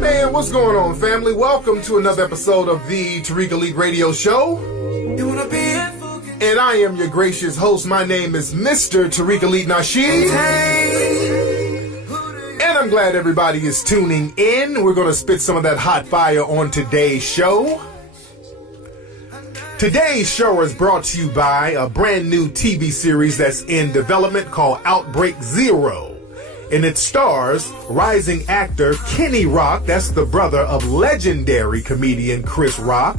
Man, what's going on, family? Welcome to another episode of the Tariq Elite Radio Show. And I am your gracious host. My name is Mr. Tariq Elite Nasheed. And I'm glad everybody is tuning in. We're going to spit some of that hot fire on today's show. Today's show is brought to you by a brand new TV series that's in development called Outbreak Zero. And it stars rising actor Kenny Rock, that's the brother of legendary comedian Chris Rock.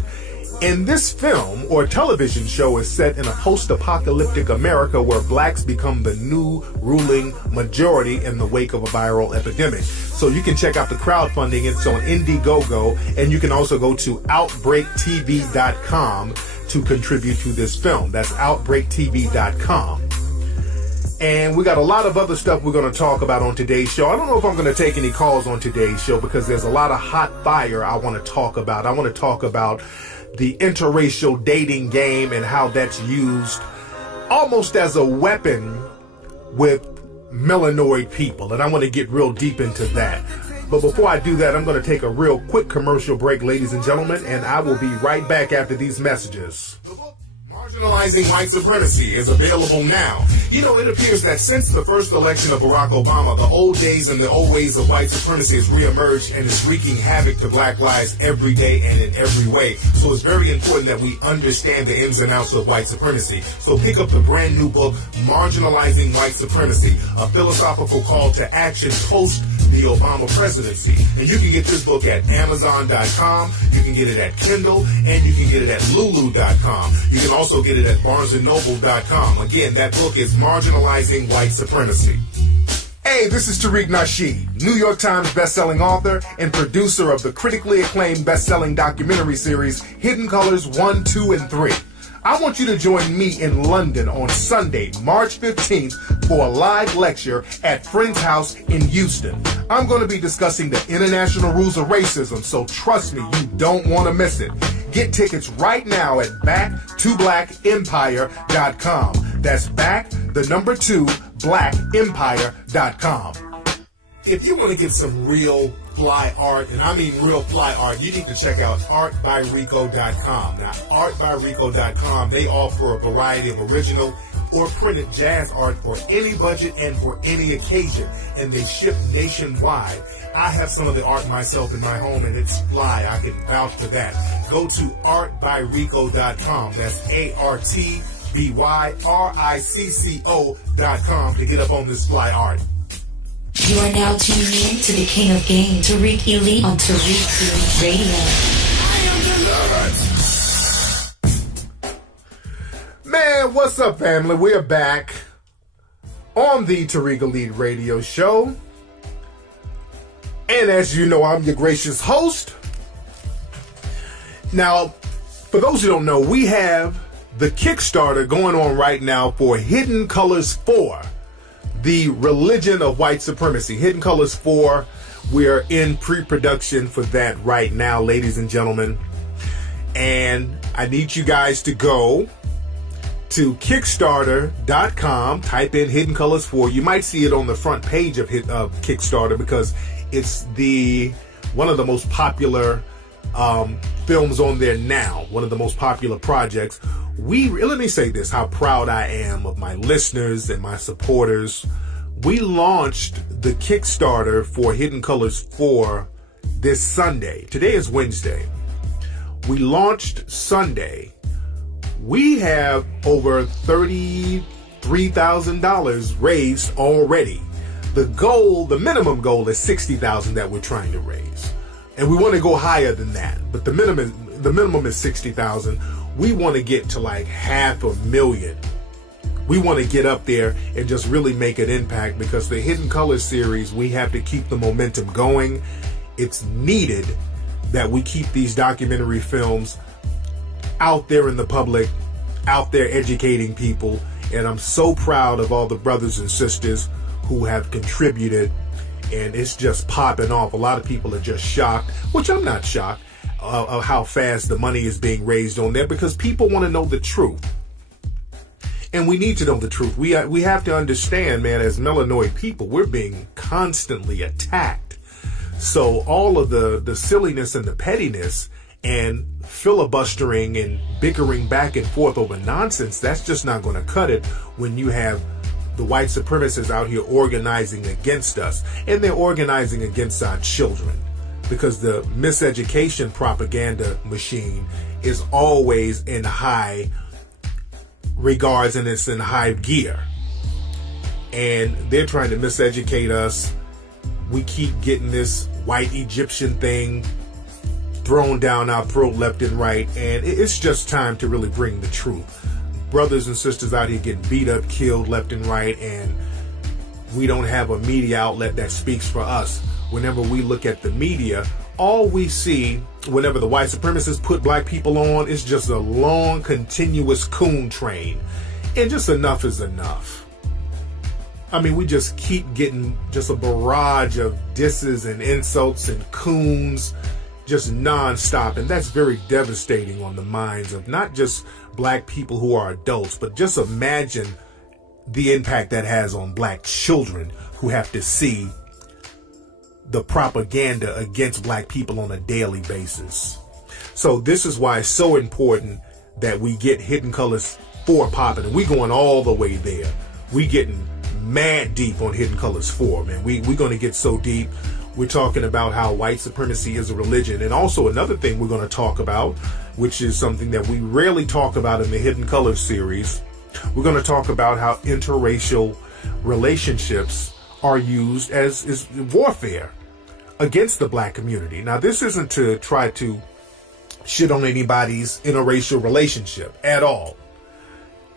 And this film or television show is set in a post-apocalyptic America where blacks become the new ruling majority in the wake of a viral epidemic. So you can check out the crowdfunding. It's on Indiegogo, and you can also go to OutbreakTV.com to contribute to this film. That's OutbreakTV.com. And we got a lot of other stuff we're going to talk about on today's show. I don't know if I'm going to take any calls on today's show because there's a lot of hot fire I want to talk about. I want to talk about the interracial dating game and how that's used almost as a weapon with melanoid people. And I want to get real deep into that. But before I do that, I'm going to take a real quick commercial break, ladies and gentlemen, and I will be right back after these messages. Marginalizing White Supremacy is available now. You know, it appears that since the first election of Barack Obama, the old days and the old ways of white supremacy has reemerged and is wreaking havoc to black lives every day and in every way. So it's very important that we understand the ins and outs of white supremacy. So pick up the brand new book, Marginalizing White Supremacy, a philosophical call to action post the Obama presidency. And you can get this book at Amazon.com, you can get it at Kindle, and you can get it at Lulu.com. You can also get it at BarnesandNoble.com. Again, that book is Marginalizing White Supremacy. Hey, this is Tariq Nasheed, New York Times bestselling author and producer of the critically acclaimed bestselling documentary series Hidden Colors 1, 2, and 3. I want you to join me in London on Sunday, March 15th for a live lecture at Friend's House in Houston. I'm going to be discussing the international rules of racism, so trust me, you don't want to miss it. Get tickets right now at back2blackempire.com. That's back2blackempire.com. If you want to get some real fly art, and I mean real fly art, you need to check out artbyrico.com. Now, artbyrico.com, they offer a variety of original or printed jazz art for any budget and for any occasion, and they ship nationwide. I have some of the art myself in my home, and it's fly. I can vouch for that. Go to artbyrico.com. That's ARTBYRICCO.com to get up on this fly art. You are now tuning in to the King of Game, Tariq Elite on Tariq Elite Radio. I am delivered. Man, what's up, family? We're back on the Tariq Elite Radio Show. And as you know, I'm your gracious host. Now, for those who don't know, we have the Kickstarter going on right now for Hidden Colors 4. The Religion of White Supremacy. Hidden Colors 4. We're in pre-production for that right now, ladies and gentlemen. And I need you guys to go to Kickstarter.com, type in Hidden Colors 4. You might see it on the front page of Kickstarter because it's one of the most popular films on there now, one of the most popular projects. Let me say this, how proud I am of my listeners and my supporters. We launched the Kickstarter for Hidden Colors 4 this Sunday. Today is Wednesday. We launched Sunday. We have over $33,000 raised already. The minimum goal is $60,000 that we're trying to raise. And we want to go higher than that, but the minimum is $60,000. We want to get to like $500,000. We want to get up there and just really make an impact because the Hidden Colors series, we have to keep the momentum going. It's needed that we keep these documentary films out there in the public, out there educating people. And I'm so proud of all the brothers and sisters who have contributed, and it's just popping off. A lot of people are just shocked, which I'm not shocked, of how fast the money is being raised on there because people want to know the truth. And we need to know the truth. We have to understand, man, as melanoid people, we're being constantly attacked. So all of the silliness and the pettiness and filibustering and bickering back and forth over nonsense, that's just not going to cut it when you have the white supremacists out here organizing against us. And they're organizing against our children, because the miseducation propaganda machine is always in high regards, and it's in high gear. And they're trying to miseducate us. We keep getting this white Egyptian thing thrown down our throat left and right, and it's just time to really bring the truth. Brothers and sisters out here getting beat up, killed left and right, and we don't have a media outlet that speaks for us. Whenever we look at the media, all we see whenever the white supremacists put black people on is just a long, continuous coon train. And just enough is enough. I mean, we just keep getting just a barrage of disses and insults and coons just nonstop. And that's very devastating on the minds of not just black people who are adults, but just imagine the impact that has on black children who have to see the propaganda against black people on a daily basis. So this is why it's so important that we get Hidden Colors 4 popping, and we going all the way there. We getting mad deep on Hidden Colors 4, man. We're going to get so deep. We're talking about how white supremacy is a religion. And also another thing we're going to talk about, which is something that we rarely talk about in the Hidden Colors series. We're going to talk about how interracial relationships are used as warfare against the black community. Now, this isn't to try to shit on anybody's interracial relationship at all.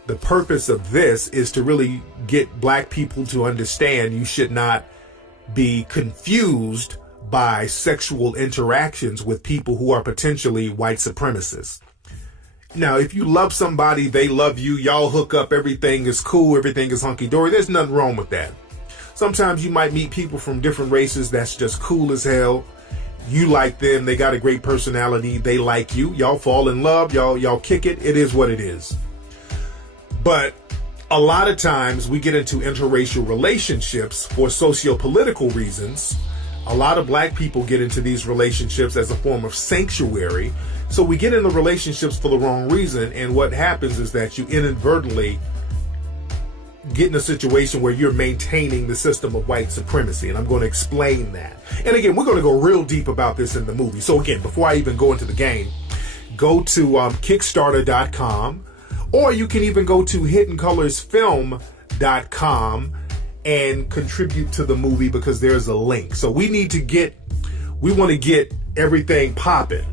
The purpose of this is to really get black people to understand you should not be confused by sexual interactions with people who are potentially white supremacists. Now, if you love somebody, they love you, y'all hook up, everything is cool, everything is hunky-dory, there's nothing wrong with that. Sometimes you might meet people from different races that's just cool as hell. You like them, they got a great personality, they like you, y'all fall in love, y'all kick it, it is what it is. But a lot of times we get into interracial relationships for socio-political reasons. A lot of black people get into these relationships as a form of sanctuary. So we get into relationships for the wrong reason, and what happens is that you inadvertently get in a situation where you're maintaining the system of white supremacy, and I'm going to explain that. And again, we're going to go real deep about this in the movie. So again, before I even go into the game, go to Kickstarter.com, or you can even go to HiddenColorsFilm.com and contribute to the movie, because there's a link. So we want to get everything popping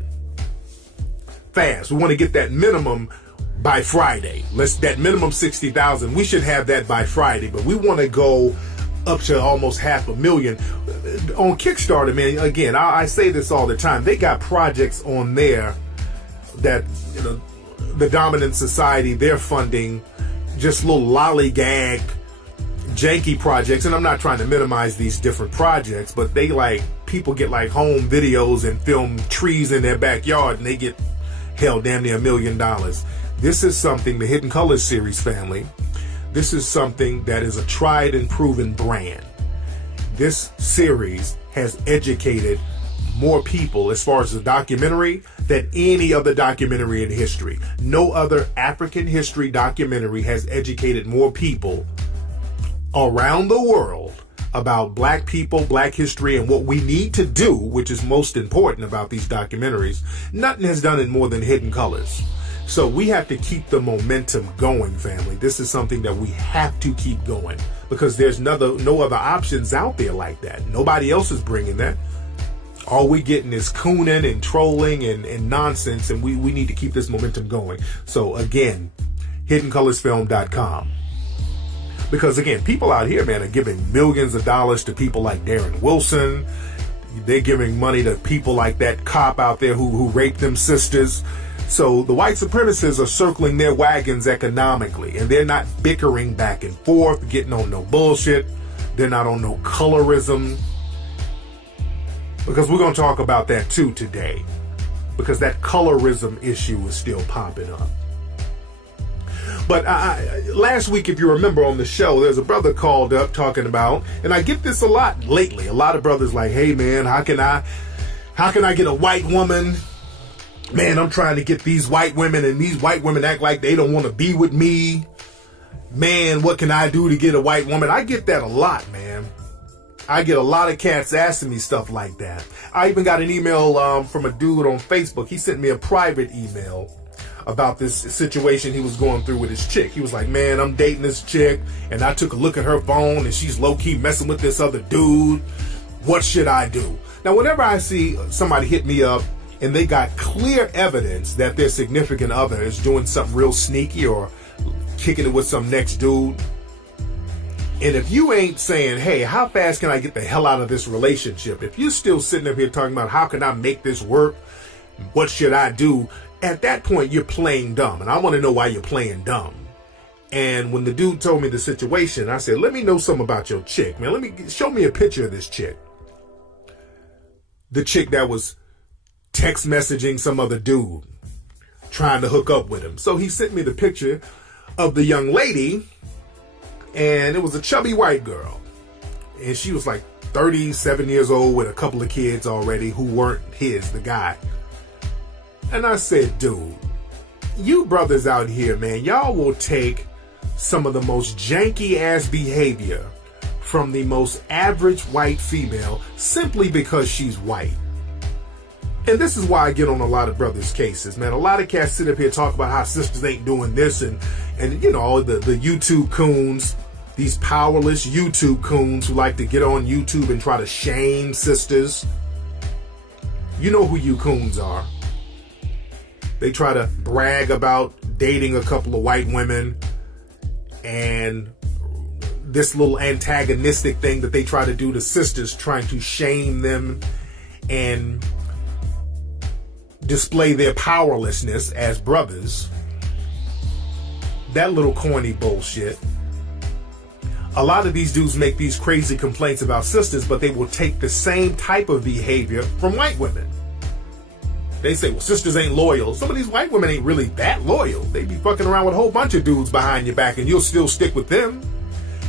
fast. We want to get that minimum by Friday. That minimum 60,000. We should have that by Friday, but we want to go up to almost 500,000 on Kickstarter, man. Again, I say this all the time. They got projects on there that, the dominant society, they're funding just little lollygag, janky projects. And I'm not trying to minimize these different projects, but people get home videos and film trees in their backyard, and they get held damn near $1 million. This is something, the Hidden Colors series family, this is something that is a tried and proven brand. This series has educated more people as far as the documentary than any other documentary in history. No other African history documentary has educated more people around the world about black people, black history, and what we need to do, which is most important about these documentaries. Nothing has done it more than Hidden Colors. So we have to keep the momentum going, family. This is something that we have to keep going, because there's no other options out there like that. Nobody else is bringing that. All we getting is cooning and trolling and nonsense, and we need to keep this momentum going. So again, HiddenColorsFilm.com. Because again, people out here, man, are giving millions of dollars to people like Darren Wilson. They're giving money to people like that cop out there who raped them sisters. So the white supremacists are circling their wagons economically, and they're not bickering back and forth, getting on no bullshit. They're not on no colorism. Because we're going to talk about that too today. Because that colorism issue is still popping up. But last week, if you remember on the show, there's a brother called up talking about, and I get this a lot lately. A lot of brothers like, hey man, how can I get a white woman? Man, I'm trying to get these white women, and these white women act like they don't want to be with me. Man, what can I do to get a white woman? I get that a lot, man. I get a lot of cats asking me stuff like that. I even got an email from a dude on Facebook. He sent me a private email about this situation he was going through with his chick. He was like, man, I'm dating this chick, and I took a look at her phone, and she's low-key messing with this other dude. What should I do? Now, whenever I see somebody hit me up and they got clear evidence that their significant other is doing something real sneaky or kicking it with some next dude, and if you ain't saying, hey, how fast can I get the hell out of this relationship? If you're still sitting up here talking about how can I make this work? What should I do? At that point, you're playing dumb. And I want to know why you're playing dumb. And when the dude told me the situation, I said, let me know something about your chick, man. Show me a picture of this chick. The chick that was text messaging some other dude, trying to hook up with him. So he sent me the picture of the young lady, and it was a chubby white girl. And she was like 37 years old with a couple of kids already who weren't the guy. And I said, dude, you brothers out here, man, y'all will take some of the most janky ass behavior from the most average white female simply because she's white. And this is why I get on a lot of brothers' cases, man. A lot of cats sit up here talk about how sisters ain't doing this and you know, the YouTube coons, these powerless YouTube coons who like to get on YouTube and try to shame sisters. You know who you coons are. They try to brag about dating a couple of white women and this little antagonistic thing that they try to do to sisters, trying to shame them and display their powerlessness as brothers. That little corny bullshit. A lot of these dudes make these crazy complaints about sisters, but they will take the same type of behavior from white women. They say, well, sisters ain't loyal. Some of these white women ain't really that loyal. They be fucking around with a whole bunch of dudes behind your back and you'll still stick with them.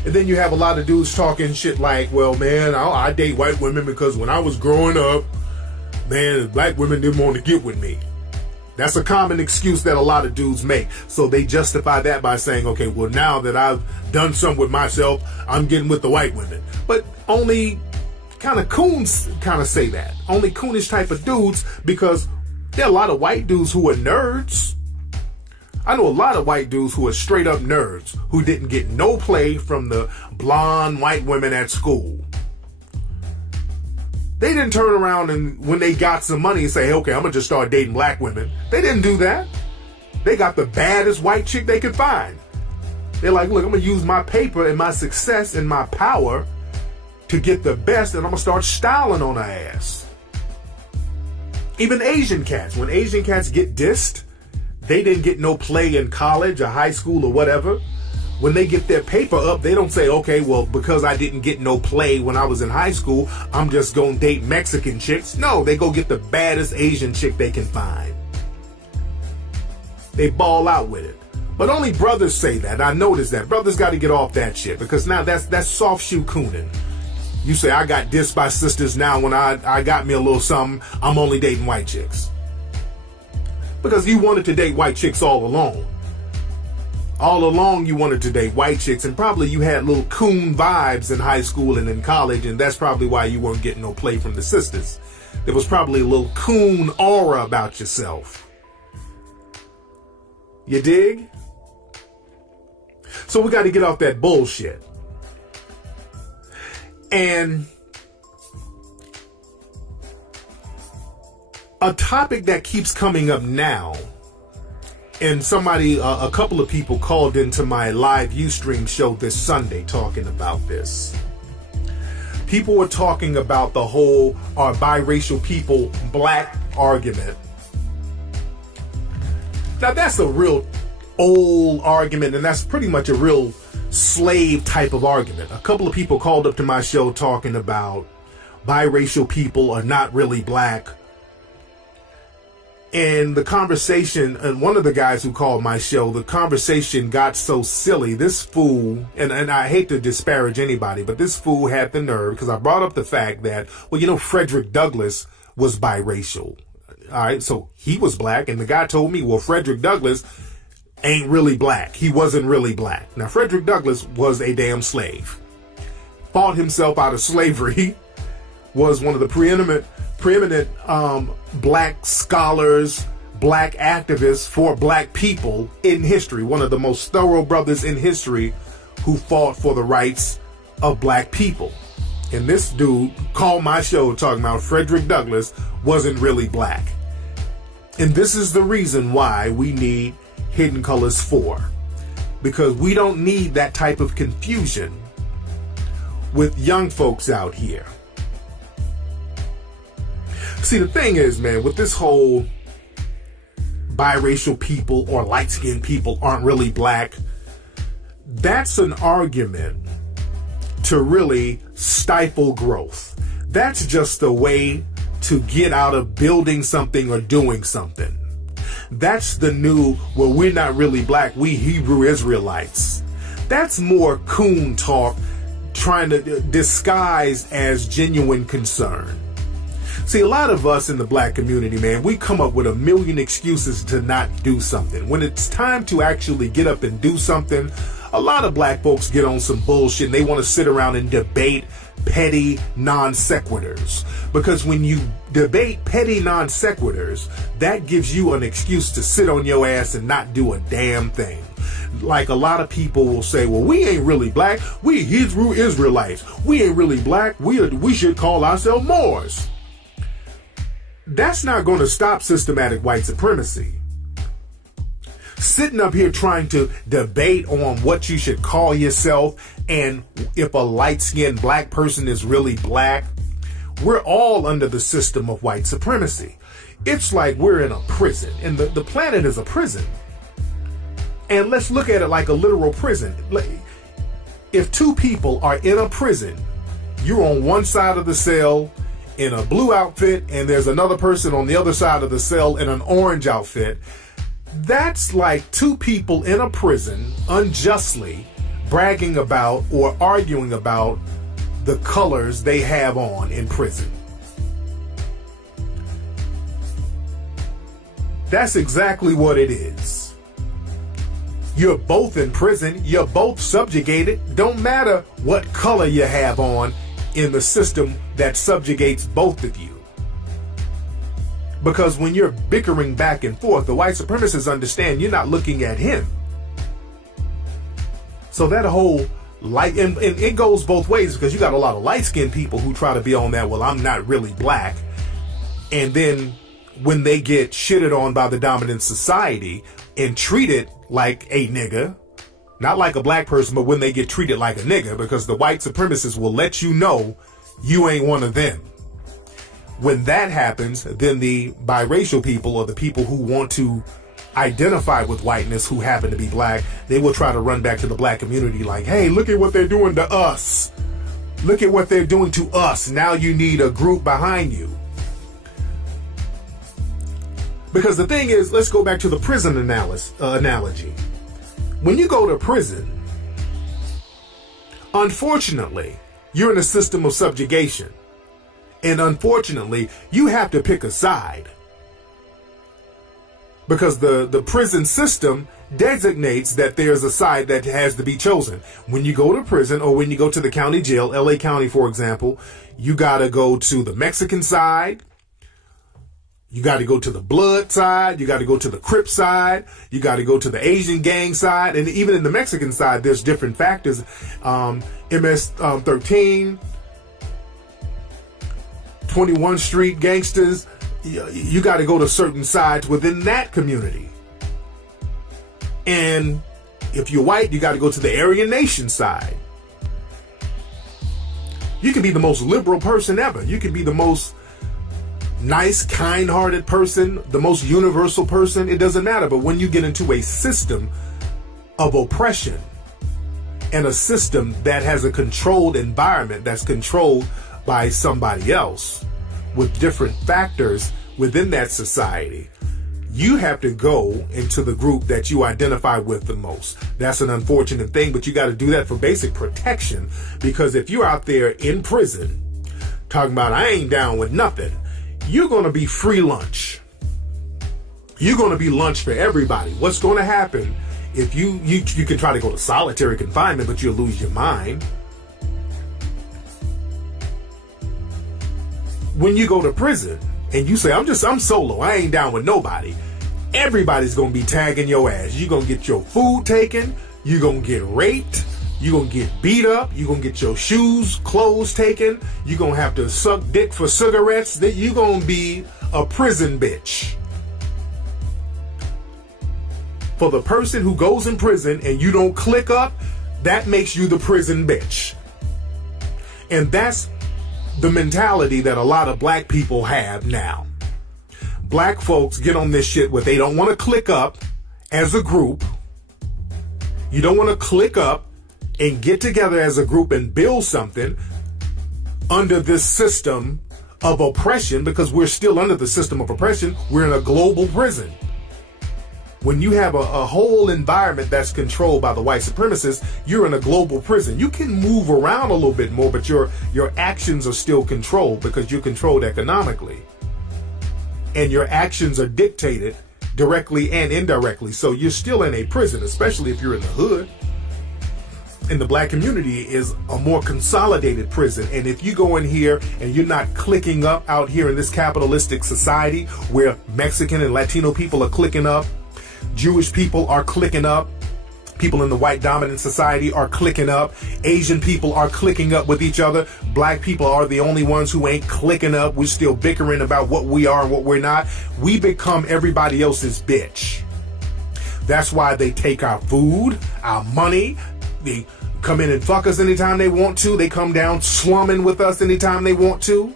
And then you have a lot of dudes talking shit like, well, man, I date white women because when I was growing up, man, black women didn't want to get with me. That's a common excuse that a lot of dudes make. So they justify that by saying, okay, well, now that I've done something with myself, I'm getting with the white women. But only kind of coons kind of say that. Only coonish type of dudes, because there are a lot of white dudes who are nerds. I know a lot of white dudes who are straight up nerds who didn't get no play from the blonde white women at school. They didn't turn around and when they got some money and say, hey, okay, I'm going to just start dating black women. They didn't do that. They got the baddest white chick they could find. They're like, look, I'm going to use my paper and my success and my power to get the best, and I'm going to start styling on her ass. Even Asian cats, when Asian cats get dissed, they didn't get no play in college or high school or whatever. When they get their paper up, they don't say, okay, well, because I didn't get no play when I was in high school, I'm just going to date Mexican chicks. No, they go get the baddest Asian chick they can find. They ball out with it. But only brothers say that. I noticed that. Brothers got to get off that shit, because now that's soft shoe cooning. You say, I got dissed by sisters, now when I got me a little something, I'm only dating white chicks. Because you wanted to date white chicks all along. All along you wanted to date white chicks, and probably you had little coon vibes in high school and in college, and that's probably why you weren't getting no play from the sisters. There was probably a little coon aura about yourself. You dig? So we got to get off that bullshit. And a topic that keeps coming up now, and somebody, a couple of people called into my live Ustream show this Sunday talking about this. People were talking about the whole biracial people black argument. Now that's a real old argument, and that's pretty much a real slave type of argument. A couple of people called up to my show talking about biracial people are not really black. And the conversation, and one of the guys who called my show, the conversation got so silly. This fool, and I hate to disparage anybody, but this fool had the nerve, because I brought up the fact that, well, you know, Frederick Douglass was biracial. All right, so he was black, and the guy told me, well, Frederick Douglass ain't really black. He wasn't really black. Now, Frederick Douglass was a damn slave. Fought himself out of slavery, was one of the preeminent black scholars, black activists for black people in history. One of the most thorough brothers in history who fought for the rights of black people. And this dude called my show talking about Frederick Douglass wasn't really black. And this is the reason why we need Hidden Colors 4. Because we don't need that type of confusion with young folks out here. See, the thing is, man, with this whole biracial people or light-skinned people aren't really black, that's an argument to really stifle growth. That's just a way to get out of building something or doing something. That's the new, well, we're not really black, we Hebrew Israelites. That's more coon talk trying to disguise as genuine concern. See, a lot of us in the black community, man, we come up with a million excuses to not do something. When it's time to actually get up and do something, a lot of black folks get on some bullshit and they want to sit around and debate petty non sequiturs. Because when you debate petty non sequiturs, that gives you an excuse to sit on your ass and not do a damn thing. Like a lot of people will say, well, we ain't really black, we Hebrew Israelites. We ain't really black, we should call ourselves Moors. That's not going to stop systematic white supremacy. Sitting up here trying to debate on what you should call yourself and if a light-skinned black person is really black, we're all under the system of white supremacy. It's like we're in a prison, and the planet is a prison. And let's look at it like a literal prison. If two people are in a prison, you're on one side of the cell in a blue outfit, and there's another person on the other side of the cell in an orange outfit. That's like two people in a prison unjustly bragging about or arguing about the colors they have on in prison. That's exactly what it is. You're both in prison, you're both subjugated. Don't matter what color you have on in the system that subjugates both of you. Because when you're bickering back and forth, the white supremacists understand you're not looking at him. So that whole light, and it goes both ways, because you got a lot of light-skinned people who try to be on that, well, I'm not really black. And then when they get shitted on by the dominant society and treated like a nigga, not like a black person, but when they get treated like a nigga, because the white supremacists will let you know you ain't one of them. When that happens, then the biracial people, or the people who want to identify with whiteness who happen to be black, they will try to run back to the black community like, hey, look at what they're doing to us. Look at what they're doing to us. Now you need a group behind you. Because the thing is, let's go back to the prison analogy. When you go to prison, unfortunately, you're in a system of subjugation. And unfortunately, you have to pick a side. Because the prison system designates that there's a side that has to be chosen. When you go to prison, or when you go to the county jail, LA County, for example, you got to go to the Mexican side. You got to go to the blood side. You got to go to the Crip side. You got to go to the Asian gang side. And even in the Mexican side, there's different factors. MS-13, 21 Street gangsters. You got to go to certain sides within that community. And if you're white, you got to go to the Aryan Nation side. You can be the most liberal person ever. You can be the most nice, kind-hearted person, the most universal person. It doesn't matter. But when you get into a system of oppression and a system that has a controlled environment that's controlled by somebody else with different factors within that society, you have to go into the group that you identify with the most. That's an unfortunate thing, but you got to do that for basic protection, because if you're out there in prison talking about I ain't down with nothing, you're going to be free lunch. You're going to be lunch for everybody. What's going to happen if you can try to go to solitary confinement, but you'll lose your mind. When you go to prison and you say, I'm solo, I ain't down with nobody, everybody's going to be tagging your ass. You're going to get your food taken. You're going to get raped. You're going to get beat up. You're going to get your shoes, clothes taken. You're going to have to suck dick for cigarettes. You're going to be a prison bitch. For the person who goes in prison and you don't click up, that makes you the prison bitch. And that's the mentality that a lot of black people have now. Black folks get on this shit where they don't want to click up as a group. You don't want to click up and get together as a group and build something under this system of oppression, because we're still under the system of oppression. We're in a global prison. When you have a whole environment that's controlled by the white supremacists, you're in a global prison. You can move around a little bit more, but your actions are still controlled, because you're controlled economically. And your actions are dictated directly and indirectly. So you're still in a prison, especially if you're in the hood. And the black community is a more consolidated prison. And if you go in here and you're not clicking up out here in this capitalistic society where Mexican and Latino people are clicking up, Jewish people are clicking up, people in the white dominant society are clicking up, Asian people are clicking up with each other, black people are the only ones who ain't clicking up. We're still bickering about what we are and what we're not. We become everybody else's bitch. That's why they take our food, our money. They come in and fuck us anytime they want to. They come down slumming with us anytime they want to.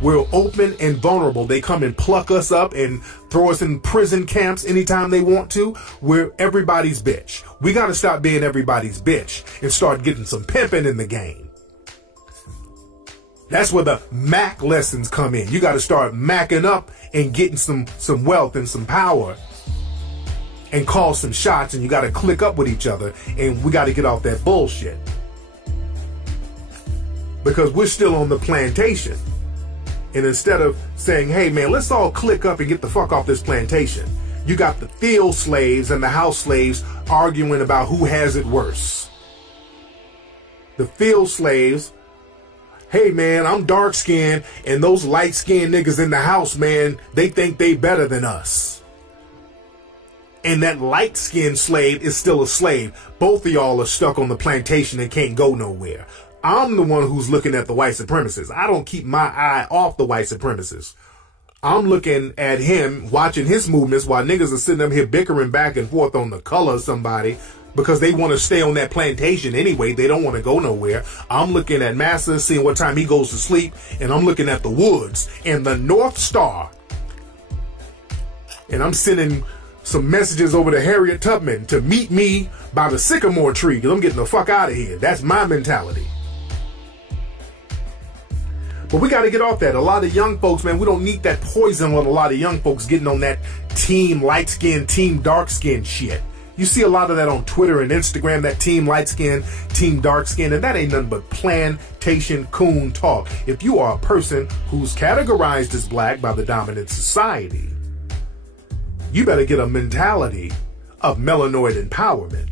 We're open and vulnerable. They come and pluck us up and throw us in prison camps anytime they want to. We're everybody's bitch. We got to stop being everybody's bitch and start getting some pimping in the game. That's where the Mac lessons come in. You got to start macking up and getting some wealth and some power and call some shots, and you got to click up with each other, and we got to get off that bullshit. Because we're still on the plantation. And instead of saying, hey man, let's all click up and get the fuck off this plantation, you got the field slaves and the house slaves arguing about who has it worse. The field slaves, hey man, I'm dark skinned, and those light skinned niggas in the house, man, they think they better than us. And that light skinned slave is still a slave. Both of y'all are stuck on the plantation and can't go nowhere. I'm the one who's looking at the white supremacists. I don't keep my eye off the white supremacists. I'm looking at him, watching his movements while niggas are sitting up here bickering back and forth on the color of somebody because they want to stay on that plantation anyway. They don't want to go nowhere. I'm looking at Massa, seeing what time he goes to sleep, and I'm looking at the woods and the North Star. And I'm sending some messages over to Harriet Tubman to meet me by the sycamore tree because I'm getting the fuck out of here. That's my mentality. But we got to get off that. A lot of young folks, man, we don't need that poison with a lot of young folks getting on that team light skin, team dark skin shit. You see a lot of that on Twitter and Instagram, that team light skin, team dark skin, and that ain't nothing but plantation coon talk. If you are a person who's categorized as black by the dominant society, you better get a mentality of melanoid empowerment.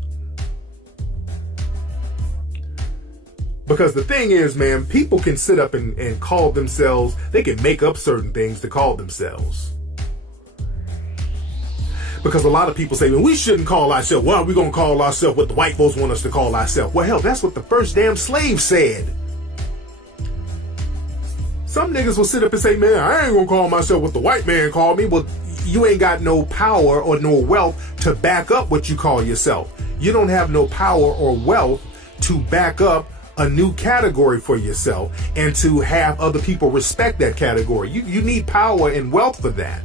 Because the thing is, man, people can sit up and call themselves, they can make up certain things to call themselves. Because a lot of people say, well, we shouldn't call ourselves, well, we're going to call ourselves what the white folks want us to call ourselves. Well, hell, that's what the first damn slave said. Some niggas will sit up and say, man, I ain't going to call myself what the white man called me. Well, you ain't got no power or no wealth to back up what you call yourself. You don't have no power or wealth to back up a new category for yourself and to have other people respect that category. You need power and wealth for that.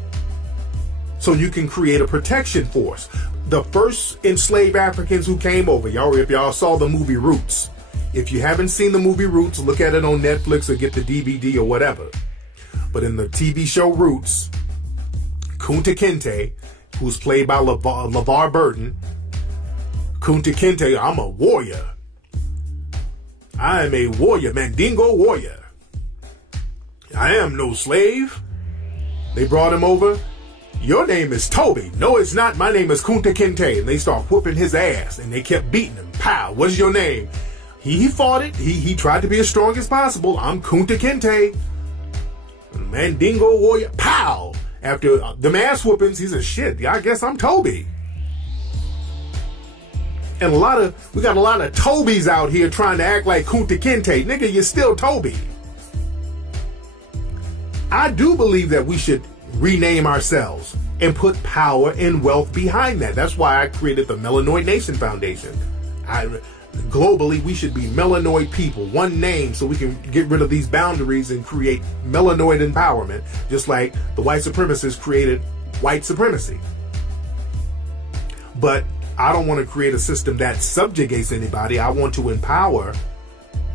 So you can create a protection force. The first enslaved Africans who came over, if y'all saw the movie Roots. If you haven't seen the movie Roots, look at it on Netflix or get the DVD or whatever. But in the TV show Roots, Kunta Kinte, who's played by LeVar Burton. Kunta Kinte, I'm a warrior. I am a warrior, Mandingo warrior. I am no slave. They brought him over. Your name is Toby. No, it's not. My name is Kunta Kinte. And they start whooping his ass, and they kept beating him. Pow, what's your name? He fought it. He tried to be as strong as possible. I'm Kunta Kinte. Mandingo warrior. Pow! After the ass whoopings, he said, shit, I guess I'm Toby. And we got a lot of Tobys out here trying to act like Kunta Kinte. Nigga, you're still Toby. I do believe that we should rename ourselves and put power and wealth behind that. That's why I created the Melanoid Nation Foundation. Globally, we should be melanoid people, one name, so we can get rid of these boundaries and create melanoid empowerment, just like the white supremacists created white supremacy. But I don't want to create a system that subjugates anybody. I want to empower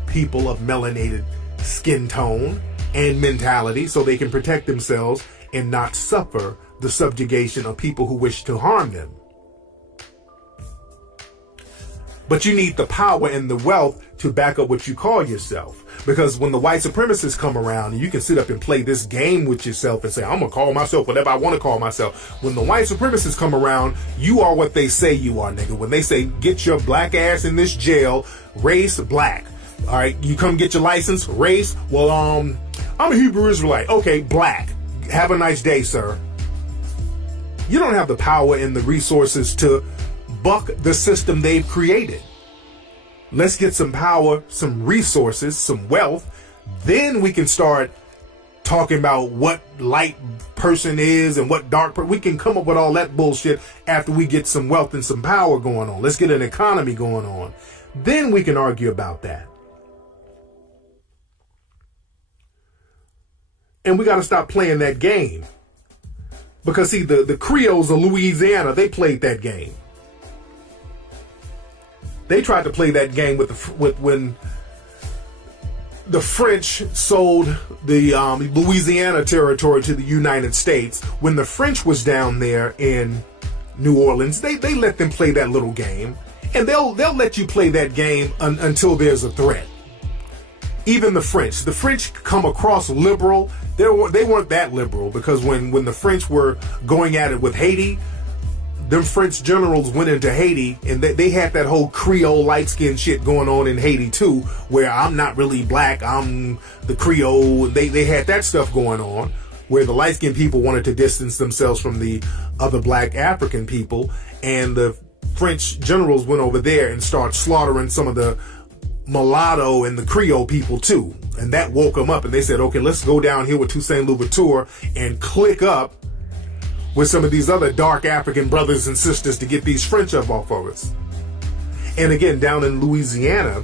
people of melanated skin tone and mentality so they can protect themselves and not suffer the subjugation of people who wish to harm them. But you need the power and the wealth to back up what you call yourself. Because when the white supremacists come around, and you can sit up and play this game with yourself and say, I'm going to call myself whatever I want to call myself. When the white supremacists come around, you are what they say you are, nigga. When they say, get your black ass in this jail, race black. All right, you come get your license, race. Well, I'm a Hebrew Israelite. Okay, black. Have a nice day, sir. You don't have the power and the resources to buck the system they've created. Let's get some power, some resources, some wealth. Then we can start talking about what light person is and what dark person. We can come up with all that bullshit after we get some wealth and some power going on. Let's get an economy going on. Then we can argue about that. And we got to stop playing that game. Because see, the Creoles of Louisiana, they played that game. They tried to play that game when the French sold the Louisiana territory to the United States. When the French was down there in New Orleans, they let them play that little game, and they'll let you play that game until there's a threat. Even the French come across liberal. They weren't that liberal, because when the French were going at it with Haiti, them French generals went into Haiti, and they had that whole Creole light-skinned shit going on in Haiti too, where I'm not really black, I'm the Creole. They had that stuff going on, where the light-skinned people wanted to distance themselves from the other black African people, and the French generals went over there and started slaughtering some of the mulatto and the Creole people too. And that woke them up, and they said, okay, let's go down here with Toussaint Louverture and click up with some of these other dark African brothers and sisters to get these French up off of us. And again, down in Louisiana,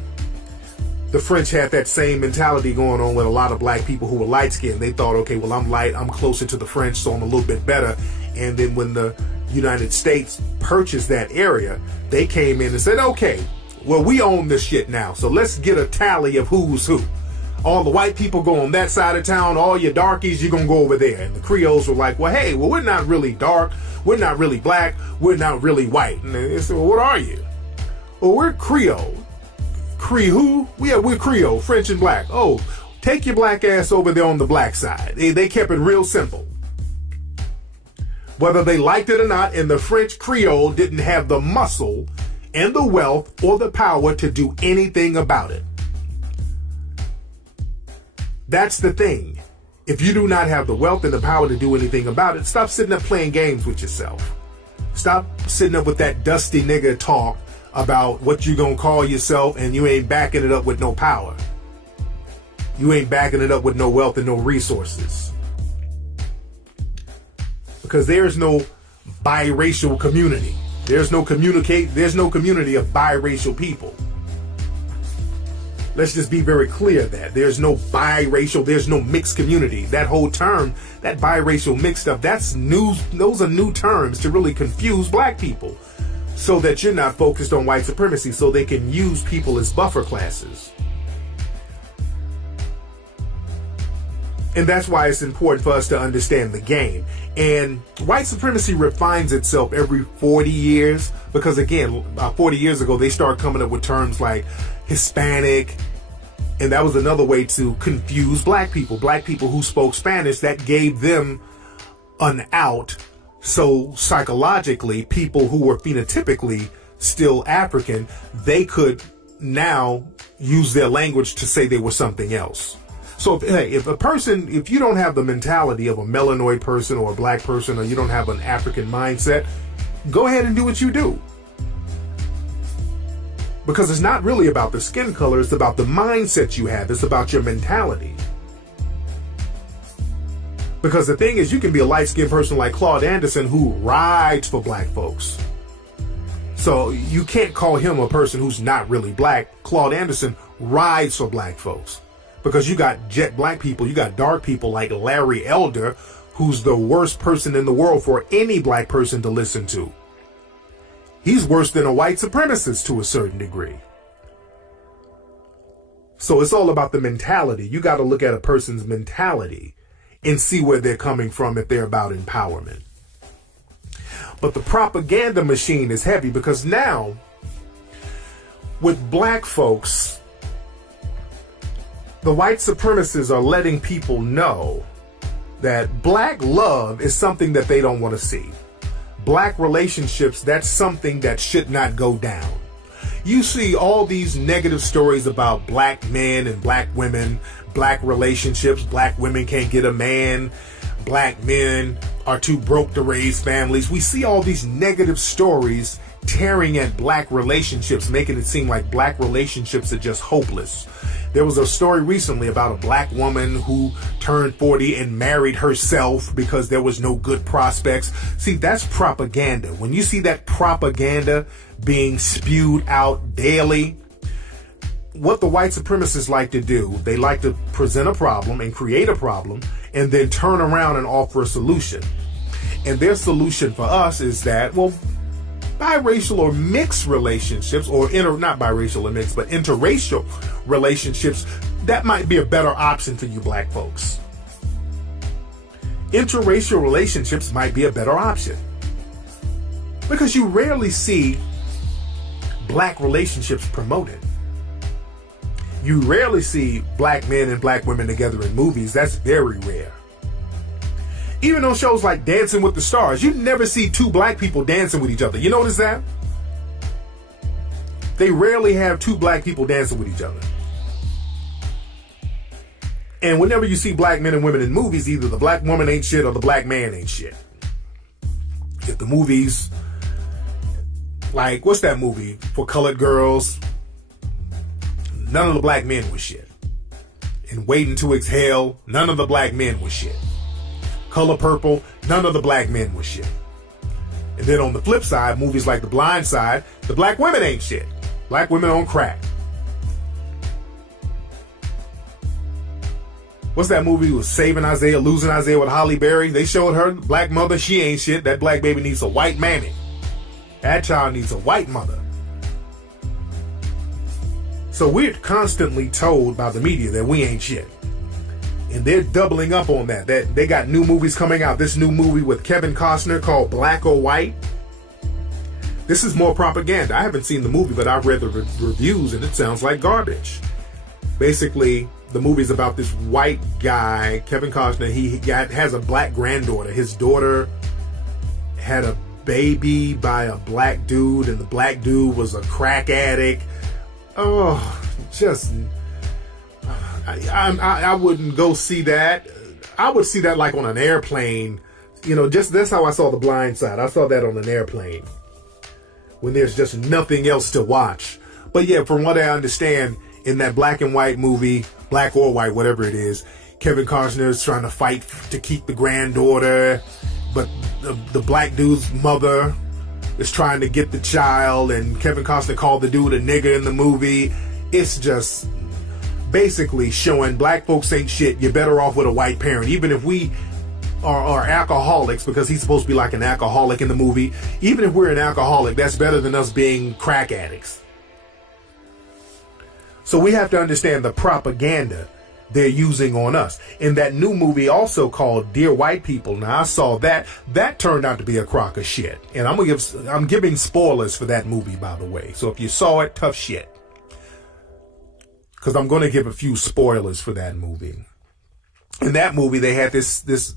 the French had that same mentality going on with a lot of black people who were light-skinned. They thought, okay, well, I'm light, I'm closer to the French, so I'm a little bit better. And then when the United States purchased that area, they came in and said, okay, well, we own this shit now, so let's get a tally of who's who. All the white people go on that side of town. All your darkies, you're going to go over there. And the Creoles were like, well, hey, well, we're not really dark. We're not really black. We're not really white. And they said, well, what are you? Well, we're Creole. Who? Yeah, we're Creole, French and black. Oh, take your black ass over there on the black side. They kept it real simple. Whether they liked it or not, and the French Creole didn't have the muscle and the wealth or the power to do anything about it. That's the thing. If you do not have the wealth and the power to do anything about it, stop sitting up playing games with yourself. Stop sitting up with that dusty nigga talk about what you gonna call yourself, and you ain't backing it up with no power. You ain't backing it up with no wealth and no resources. Because there's no biracial community. There's no community of biracial people. Let's just be very clear that there's no biracial, there's no mixed community. That whole term, that biracial mixed up, that's new. Those are new terms to really confuse black people so that you're not focused on white supremacy, so they can use people as buffer classes. And that's why it's important for us to understand the game. And white supremacy refines itself every 40 years because, again, 40 years ago, they started coming up with terms like Hispanic. And that was another way to confuse black people who spoke Spanish. That gave them an out. So psychologically, people who were phenotypically still African, they could now use their language to say they were something else. So if you don't have the mentality of a melanoid person or a black person, or you don't have an African mindset, go ahead and do what you do. Because it's not really about the skin color, it's about the mindset you have. It's about your mentality. Because the thing is, you can be a light-skinned person like Claude Anderson who rides for black folks. So you can't call him a person who's not really black. Claude Anderson rides for black folks. Because you got jet black people, you got dark people like Larry Elder, who's the worst person in the world for any black person to listen to. He's worse than a white supremacist to a certain degree. So it's all about the mentality. You got to look at a person's mentality and see where they're coming from if they're about empowerment. But the propaganda machine is heavy because now, with black folks, the white supremacists are letting people know that black love is something that they don't want to see. Black relationships, that's something that should not go down. You see all these negative stories about black men and black women, black relationships, black women can't get a man, black men are too broke to raise families. We see all these negative stories tearing at black relationships, making it seem like black relationships are just hopeless. There was a story recently about a black woman who turned 40 and married herself because there was no good prospects. See, that's propaganda. When you see that propaganda being spewed out daily, what the white supremacists like to do, they like to present a problem and create a problem and then turn around and offer a solution. And their solution for us is that, well, biracial or mixed relationships, or not biracial or mixed, but interracial relationships, that might be a better option for you black folks. Interracial relationships might be a better option. Because you rarely see black relationships promoted. You rarely see black men and black women together in movies. That's very rare. Even on shows like Dancing with the Stars, you never see two black people dancing with each other. You notice that? They rarely have two black people dancing with each other. And whenever you see black men and women in movies, either the black woman ain't shit or the black man ain't shit. If the movies, like, what's that movie for colored girls? None of the black men was shit. And Waiting to Exhale, none of the black men was shit. Color Purple, none of the black men was shit. And then on the flip side, movies like The Blind Side, the black women ain't shit. Black women on crack. What's that movie with Saving Isaiah, Losing Isaiah with Halle Berry? They showed her black mother, she ain't shit. That black baby needs a white mammy. That child needs a white mother. So we're constantly told by the media that we ain't shit. And they're doubling up on that. They got new movies coming out. This new movie with Kevin Costner called Black or White. This is more propaganda. I haven't seen the movie, but I've read the reviews and it sounds like garbage. Basically, the movie's about this white guy, Kevin Costner. He has a black granddaughter. His daughter had a baby by a black dude, and the black dude was a crack addict. Oh, just... I wouldn't go see that. I would see that like on an airplane. You know, just that's how I saw The Blind Side. I saw that on an airplane when there's just nothing else to watch. But yeah, from what I understand, in that black and white movie, black or white, whatever it is, Kevin Costner is trying to fight to keep the granddaughter, but the black dude's mother is trying to get the child, and Kevin Costner called the dude a nigger in the movie. It's just basically showing black folks ain't shit. You're better off with a white parent. Even if we are alcoholics, because he's supposed to be like an alcoholic in the movie. Even if we're an alcoholic, that's better than us being crack addicts. So we have to understand the propaganda they're using on us. In that new movie also called Dear White People, now I saw that turned out to be a crock of shit. And I'm giving spoilers for that movie, by the way. So if you saw it, tough shit. Because I'm going to give a few spoilers for that movie. In that movie, they had this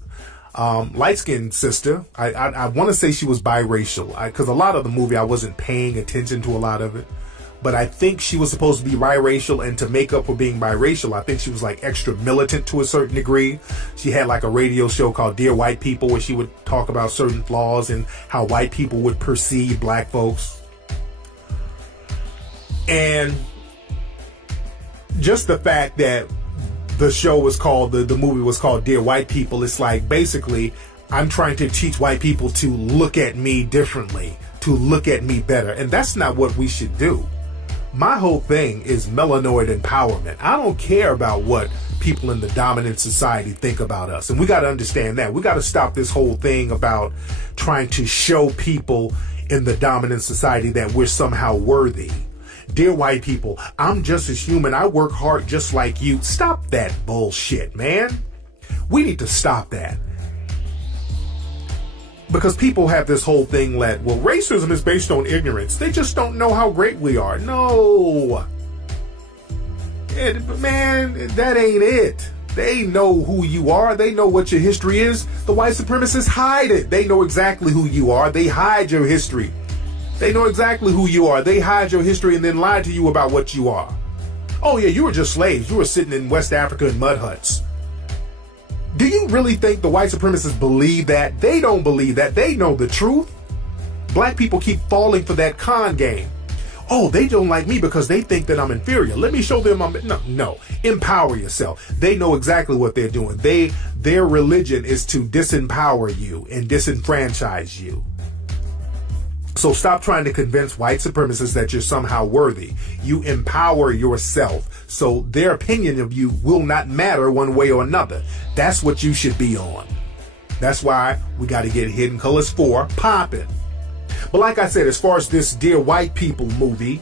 light-skinned sister. I want to say she was biracial, because a lot of the movie I wasn't paying attention to a lot of it. But I think she was supposed to be biracial, and to make up for being biracial, I think she was like extra militant to a certain degree. She had like a radio show called Dear White People, where she would talk about certain flaws and how white people would perceive black folks. And just the fact that the show was called, the movie was called Dear White People, it's like basically I'm trying to teach white people to look at me differently, to look at me better. And that's not what we should do. My whole thing is melanoid empowerment. I don't care about what people in the dominant society think about us. And we got to understand that. We got to stop this whole thing about trying to show people in the dominant society that we're somehow worthy. Dear white people, I'm just as human. I work hard just like you. Stop that bullshit, man. We need to stop that. Because people have this whole thing that, well, racism is based on ignorance. They just don't know how great we are. No. Man, that ain't it. They know who you are. They know what your history is. The white supremacists hide it. They know exactly who you are. They hide your history. They know exactly who you are. They hide your history and then lie to you about what you are. Oh, yeah, you were just slaves. You were sitting in West Africa in mud huts. Do you really think the white supremacists believe that? They don't believe that. They know the truth. Black people keep falling for that con game. Oh, they don't like me because they think that I'm inferior. Let me show them No. Empower yourself. They know exactly what they're doing. Their religion is to disempower you and disenfranchise you. So stop trying to convince white supremacists that you're somehow worthy. You empower yourself. So their opinion of you will not matter one way or another. That's what you should be on. That's why we got to get Hidden Colors 4 popping. But like I said, as far as this Dear White People movie,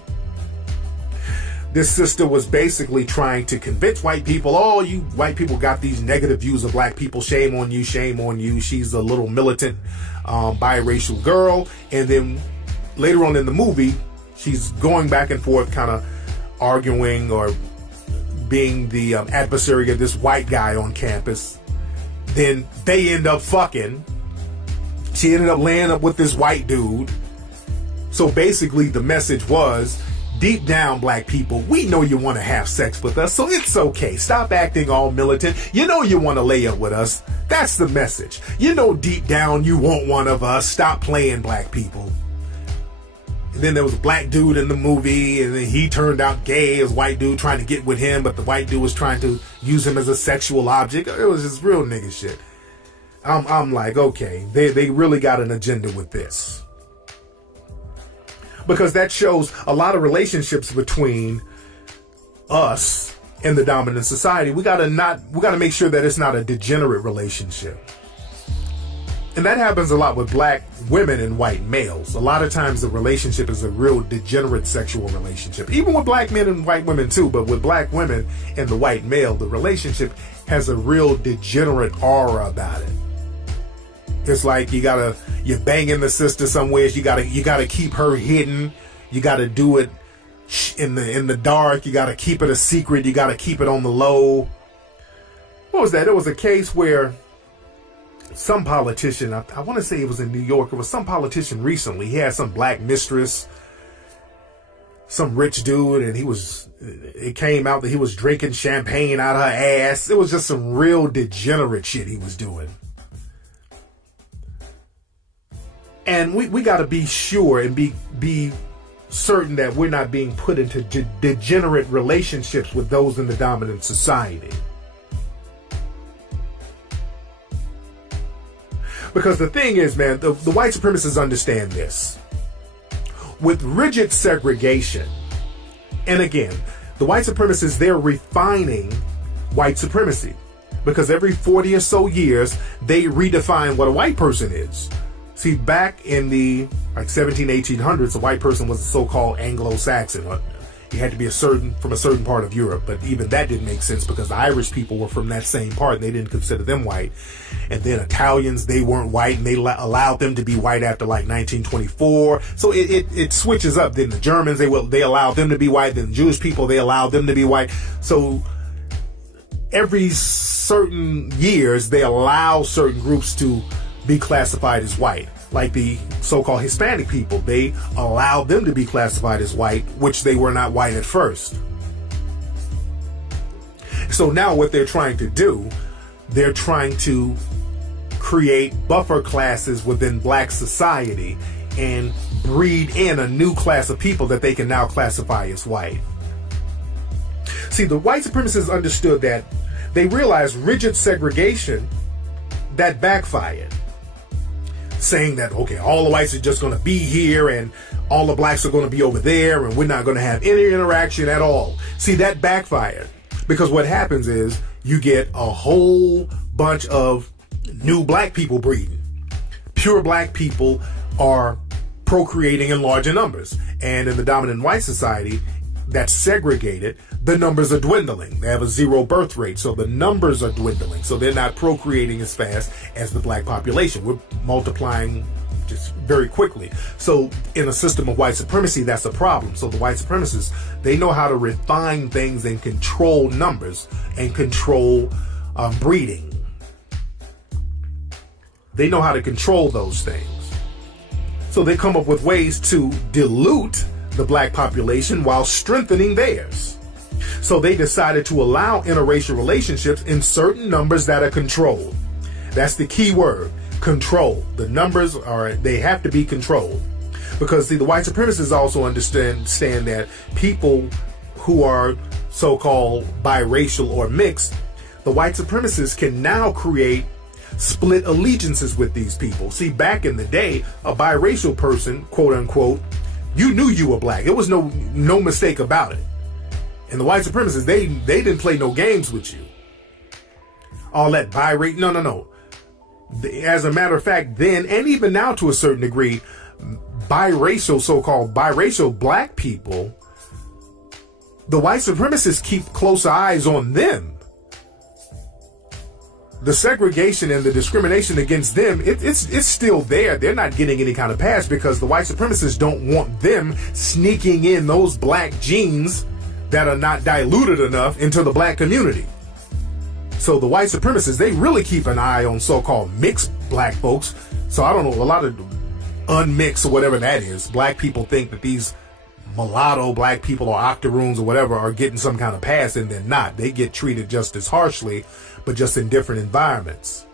this sister was basically trying to convince white people, oh, you white people got these negative views of black people. Shame on you. Shame on you. She's a little militant biracial girl. And then later on in the movie, she's going back and forth kind of arguing or being the adversary of this white guy on campus. Then they end up fucking. She ended up laying up with this white dude. So basically the message was, deep down, black people, we know you want to have sex with us, so it's okay. Stop acting all militant. You know you want to lay up with us. That's the message. You know deep down you want one of us. Stop playing, black people. And then there was a black dude in the movie, and then he turned out gay. It was a white dude trying to get with him, but the white dude was trying to use him as a sexual object. It was just real nigga shit. I'm like, okay, they really got an agenda with this. Because that shows a lot of relationships between us and the dominant society. We gotta make sure that it's not a degenerate relationship. And that happens a lot with black women and white males. A lot of times the relationship is a real degenerate sexual relationship. Even with black men and white women too, but with black women and the white male, the relationship has a real degenerate aura about it. It's like you're banging the sister somewhere. You gotta keep her hidden. You gotta do it in the dark. You gotta keep it a secret. You gotta keep it on the low. What was that? It was a case where some politician, I want to say it was in New York. It was some politician recently. He had some black mistress, some rich dude, and it came out that he was drinking champagne out of her ass. It was just some real degenerate shit he was doing. And we got to be sure and be certain that we're not being put into degenerate relationships with those in the dominant society. Because the thing is, man, the white supremacists understand this. With rigid segregation, and again, the white supremacists, they're refining white supremacy. Because every 40 or so years, they redefine what a white person is. See, back in the 1800s, a white person was a so-called Anglo-Saxon. You had to be from a certain part of Europe, but even that didn't make sense because the Irish people were from that same part and they didn't consider them white. And then Italians, they weren't white and they allowed them to be white after like 1924. So it switches up. Then the Germans, they allowed them to be white. Then the Jewish people, they allowed them to be white. So every certain years, they allow certain groups to be classified as white. Like the so-called Hispanic people, they allowed them to be classified as white, which they were not white at first. So now what they're trying to do, they're trying to create buffer classes within black society and breed in a new class of people that they can now classify as white. See, the white supremacists understood that. They realized rigid segregation that backfired. Saying that, okay, all the whites are just going to be here and all the blacks are going to be over there and we're not going to have any interaction at all. See, that backfired because what happens is you get a whole bunch of new black people breeding. Pure black people are procreating in larger numbers. And in the dominant white society that's segregated, the numbers are dwindling. They have a zero birth rate, so the numbers are dwindling. So they're not procreating as fast as the black population. We're multiplying just very quickly. So in a system of white supremacy, that's a problem. So the white supremacists, they know how to refine things and control numbers and control breeding. They know how to control those things. So they come up with ways to dilute the black population while strengthening theirs. So they decided to allow interracial relationships in certain numbers that are controlled. That's the key word, control. The numbers they have to be controlled. Because see, the white supremacists also understand that people who are so-called biracial or mixed, the white supremacists can now create split allegiances with these people. See, back in the day, a biracial person, quote unquote, you knew you were black. It was no mistake about it. And the white supremacists, they didn't play no games with you. All that biracial, no. As a matter of fact, then, and even now to a certain degree, biracial, so-called biracial black people, the white supremacists keep close eyes on them. The segregation and the discrimination against them, it's still there. They're not getting any kind of pass because the white supremacists don't want them sneaking in those black genes that are not diluted enough into the black community. So the white supremacists, they really keep an eye on so-called mixed black folks. So I don't know, a lot of unmixed or whatever that is. Black people think that these mulatto black people or octoroons or whatever are getting some kind of pass, and they're not. They get treated just as harshly, but just in different environments.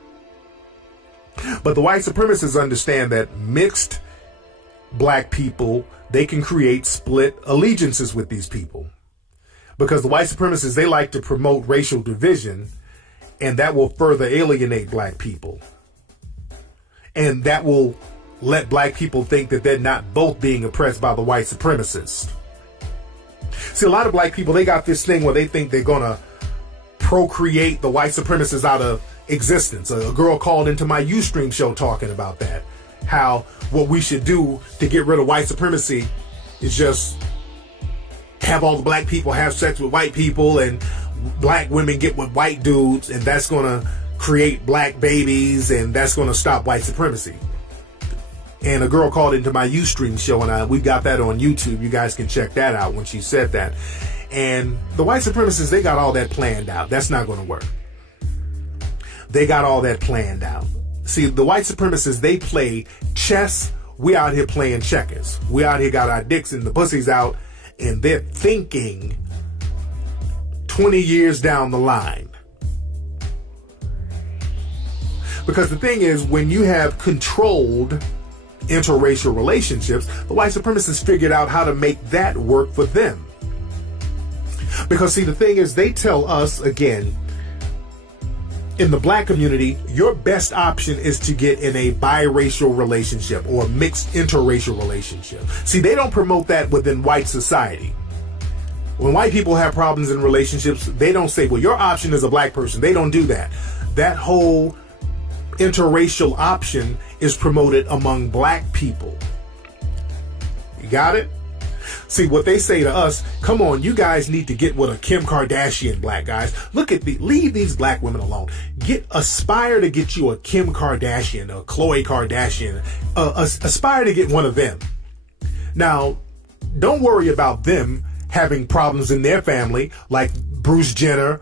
But the white supremacists understand that mixed black people, they can create split allegiances with these people. Because the white supremacists, they like to promote racial division, and that will further alienate black people. And that will let black people think that they're not both being oppressed by the white supremacists. See, a lot of black people, they got this thing where they think they're going to procreate the white supremacists out of existence. A girl called into my Ustream show talking about that. How what we should do to get rid of white supremacy is just have all the black people have sex with white people and black women get with white dudes, and that's going to create black babies and that's going to stop white supremacy. And a girl called into my Ustream show, and we got that on YouTube. You guys can check that out when she said that. And the white supremacists, they got all that planned out. That's not going to work. They got all that planned out. See, the white supremacists, they play chess. We out here playing checkers. We out here got our dicks and the pussies out, and they're thinking 20 years down the line. Because the thing is, when you have controlled interracial relationships, the white supremacists figured out how to make that work for them. Because see, the thing is, they tell us, again, in the black community, your best option is to get in a biracial relationship or mixed interracial relationship. See, they don't promote that within white society. When white people have problems in relationships, they don't say, well, your option is a black person. They don't do that. That whole interracial option is promoted among black people. You got it? See, what they say to us, come on, you guys need to get with a Kim Kardashian, black guys. Leave these black women alone. Aspire to get you a Kim Kardashian, a Khloe Kardashian. Aspire to get one of them. Now, don't worry about them having problems in their family, like Bruce Jenner,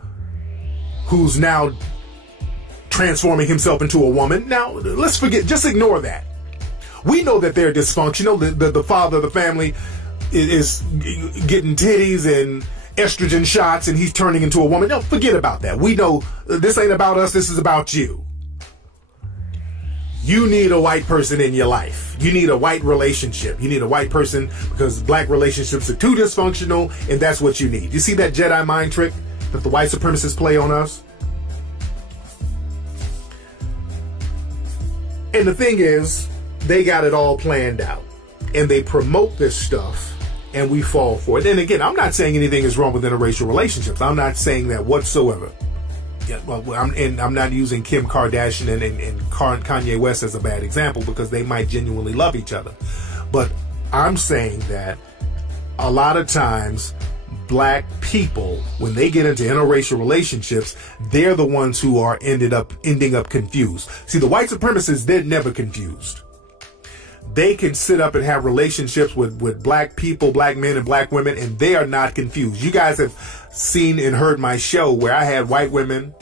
who's now transforming himself into a woman. Now, let's just ignore that. We know that they're dysfunctional. The father of the family is getting titties and estrogen shots and he's turning into a woman. No, forget about that. We know this ain't about us. This is about you. You need a white person in your life. You need a white relationship. You need a white person because black relationships are too dysfunctional and that's what you need. You see that Jedi mind trick that the white supremacists play on us? And the thing is, they got it all planned out and they promote this stuff and we fall for it. And again, I'm not saying anything is wrong with interracial relationships. I'm not saying that whatsoever. Yeah, well, I'm not using Kim Kardashian and Kanye West as a bad example because they might genuinely love each other. But I'm saying that a lot of times black people, when they get into interracial relationships, they're the ones who are ending up confused. See, the white supremacists, they're never confused. They can sit up and have relationships with black people, black men and black women, and they are not confused. You guys have seen and heard my show where I had white women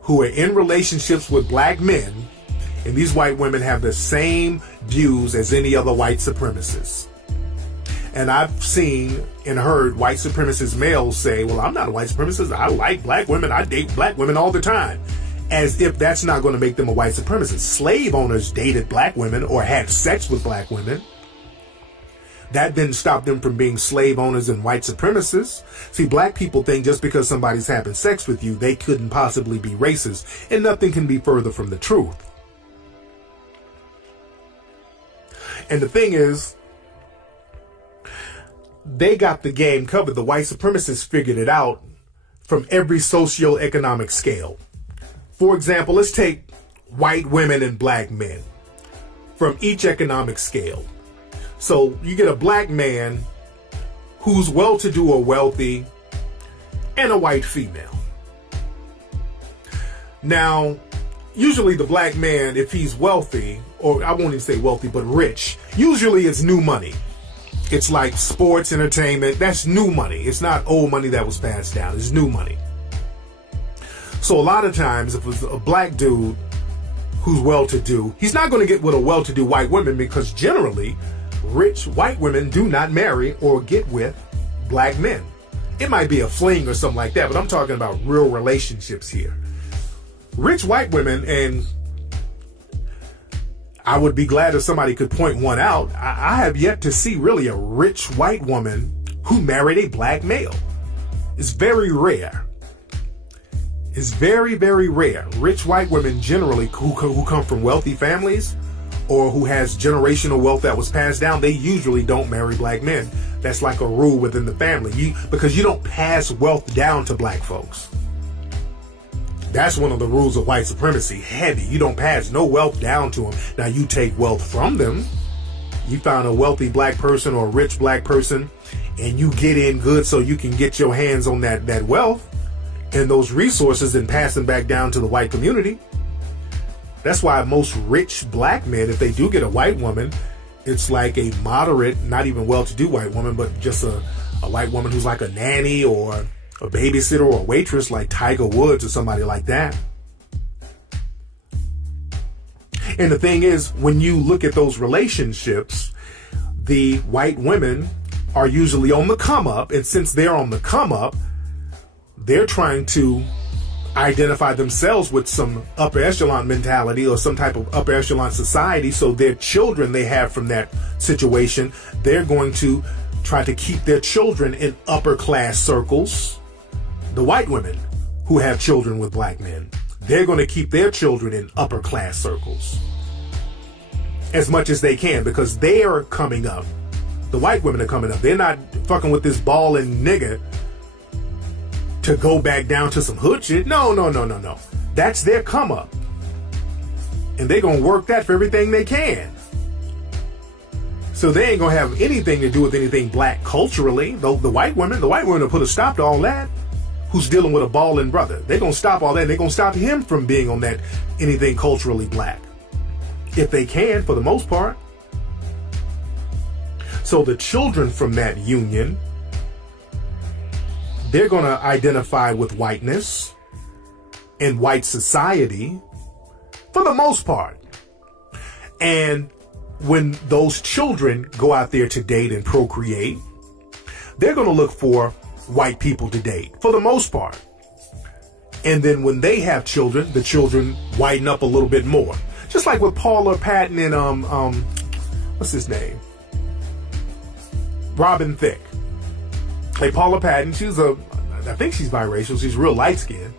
who are in relationships with black men, and these white women have the same views as any other white supremacists. And I've seen and heard white supremacist males say, well, I'm not a white supremacist. I like black women. I date black women all the time. As if that's not going to make them a white supremacist. Slave owners dated black women or had sex with black women. That didn't stop them from being slave owners and white supremacists. See, black people think just because somebody's having sex with you, they couldn't possibly be racist. And nothing can be further from the truth. And the thing is, they got the game covered. The white supremacists figured it out from every socioeconomic scale. For example, let's take white women and black men from each economic scale. So you get a black man who's well-to-do or wealthy and a white female. Now, usually the black man, if he's wealthy, or I won't even say wealthy, but rich, usually it's new money. It's like sports, entertainment. That's new money. It's not old money that was passed down. It's new money. So a lot of times, if it's a black dude who's well-to-do, he's not going to get with a well-to-do white woman because generally, rich white women do not marry or get with black men. It might be a fling or something like that, but I'm talking about real relationships here. Rich white women, and I would be glad if somebody could point one out. I have yet to see really a rich white woman who married a black male. It's very rare. It's very, very rare. Rich white women generally who come from wealthy families or who has generational wealth that was passed down, they usually don't marry black men. That's like a rule within the family. Because you don't pass wealth down to black folks. That's one of the rules of white supremacy. Heavy. You don't pass no wealth down to them. Now you take wealth from them. You found a wealthy black person or a rich black person and you get in good so you can get your hands on that wealth and those resources and pass them back down to the white community. That's why most rich black men, if they do get a white woman, it's like a moderate, not even well-to-do white woman, but just a white woman who's like a nanny or a babysitter or a waitress like Tiger Woods or somebody like that. And the thing is, when you look at those relationships, the white women are usually on the come up. And since they're on the come up, they're trying to identify themselves with some upper echelon mentality or some type of upper echelon society. So their children they have from that situation, they're going to try to keep their children in upper class circles. The white women who have children with black men, they're going to keep their children in upper class circles as much as they can because they are coming up. The white women are coming up. They're not fucking with this balling nigga to go back down to some hood shit. No. That's their come up. And they're going to work that for everything they can. So they ain't gonna have anything to do with anything black culturally. The white women will put a stop to all that. Who's dealing with a balling brother? They're gonna stop all that. They're gonna stop him from being on that anything culturally black. If they can, for the most part. So the children from that union, they're gonna identify with whiteness and white society for the most part. And when those children go out there to date and procreate, they're going to look for white people to date for the most part. And then when they have children, the children whiten up a little bit more. Just like with Paula Patton and what's his name? Robin Thicke. Hey, Paula Patton, I think she's biracial. She's real light skinned.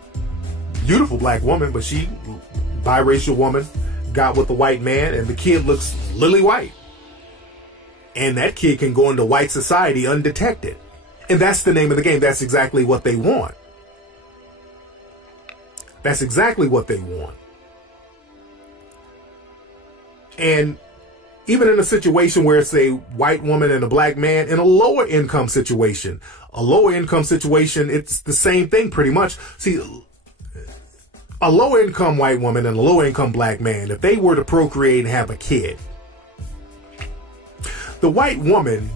Beautiful black woman, but she, biracial woman, got with a white man, and the kid looks lily white. And that kid can go into white society undetected. And that's the name of the game. That's exactly what they want. That's exactly what they want. And even in a situation where it's a white woman and a black man, in a lower income situation, it's the same thing pretty much. See, a lower income white woman and a lower income black man, if they were to procreate and have a kid, the white woman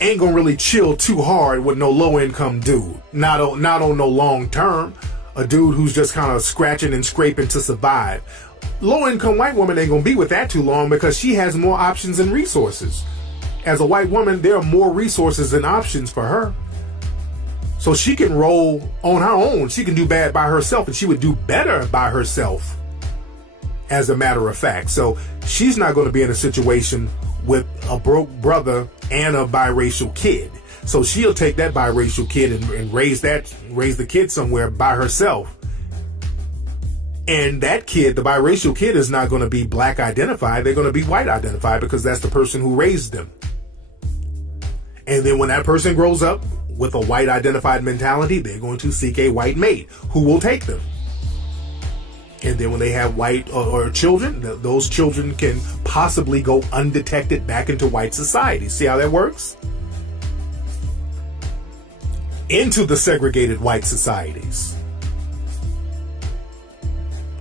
ain't gonna really chill too hard with no low income dude. Not on no long term. A dude who's just kind of scratching and scraping to survive. Low income white woman ain't gonna be with that too long because she has more options and resources. As a white woman, there are more resources and options for her. So she can roll on her own. She can do bad by herself, and she would do better by herself, as a matter of fact. So she's not going to be in a situation with a broke brother and a biracial kid. So she'll take that biracial kid and raise the kid somewhere by herself. And that kid, the biracial kid, is not going to be black identified. They're going to be white identified because that's the person who raised them. And then when that person grows up with a white identified mentality, they're going to seek a white mate who will take them. And then when they have white or children, those children can possibly go undetected back into white society. See how that works? Into the segregated white societies.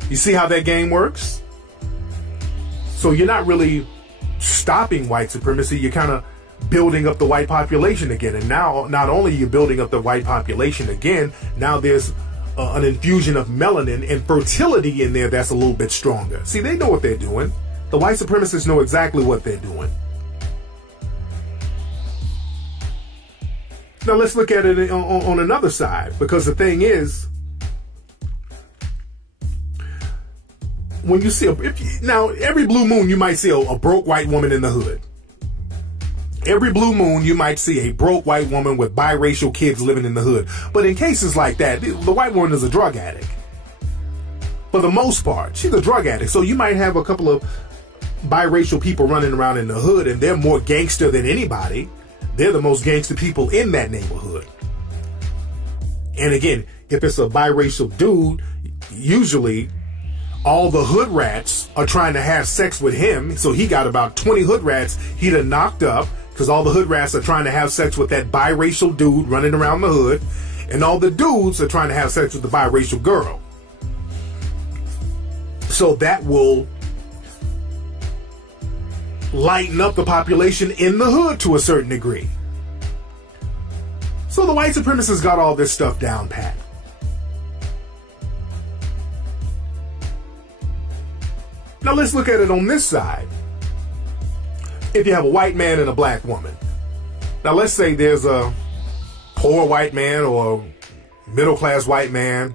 You see how that game works? So you're not really stopping white supremacy. You're kind of building up the white population again. And now, not only are you building up the white population again, now there's an infusion of melanin and fertility in there that's a little bit stronger. See, they know what they're doing. The white supremacists know exactly what they're doing. Now let's look at it on another side, because the thing is, when you see every blue moon you might see a broke white woman in the hood. Every blue moon, you might see a broke white woman with biracial kids living in the hood. But in cases like that, the white woman is a drug addict. For the most part, she's a drug addict. So you might have a couple of biracial people running around in the hood, and they're more gangster than anybody. They're the most gangster people in that neighborhood. And again, if it's a biracial dude, usually all the hood rats are trying to have sex with him. So he got about 20 hood rats he done knocked up, because all the hood rats are trying to have sex with that biracial dude running around the hood, and all the dudes are trying to have sex with the biracial girl. So that will lighten up the population in the hood to a certain degree. So the white supremacists got all this stuff down pat. Now let's look at it on this side. If you have a white man and a black woman. Now let's say there's a poor white man or middle-class white man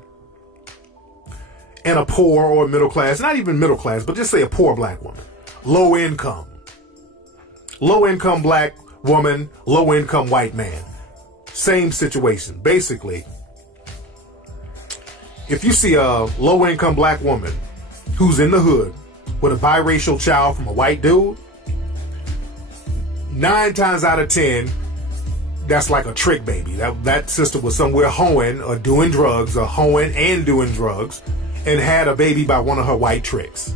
and a poor or middle-class, not even middle-class, but just say a poor black woman. Low income. Low-income black woman, low-income white man. Same situation. Basically, if you see a low-income black woman who's in the hood with a biracial child from a white dude, 9 times out of 10, that's like a trick baby. That sister was somewhere hoeing or doing drugs, or hoeing and doing drugs, and had a baby by one of her white tricks.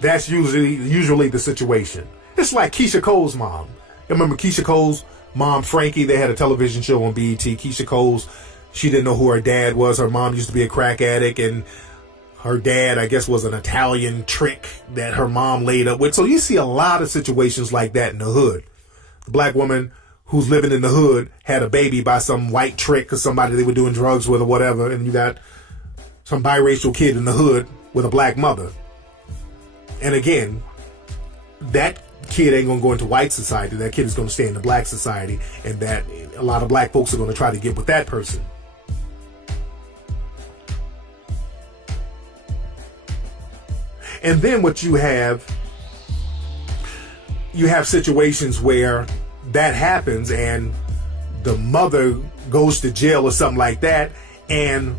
That's usually the situation. It's like Keisha Cole's mom. You remember Keisha Cole's mom, Frankie? They had a television show on BET. Keisha Cole's, she didn't know who her dad was. Her mom used to be a crack addict, and her dad, I guess, was an Italian trick that her mom laid up with. So you see a lot of situations like that in the hood. The black woman who's living in the hood had a baby by some white trick or somebody they were doing drugs with or whatever, and you got some biracial kid in the hood with a black mother. And again, that kid ain't going to go into white society. That kid is going to stay in the black society, and that a lot of black folks are going to try to get with that person. And then what you have situations where that happens and the mother goes to jail or something like that, and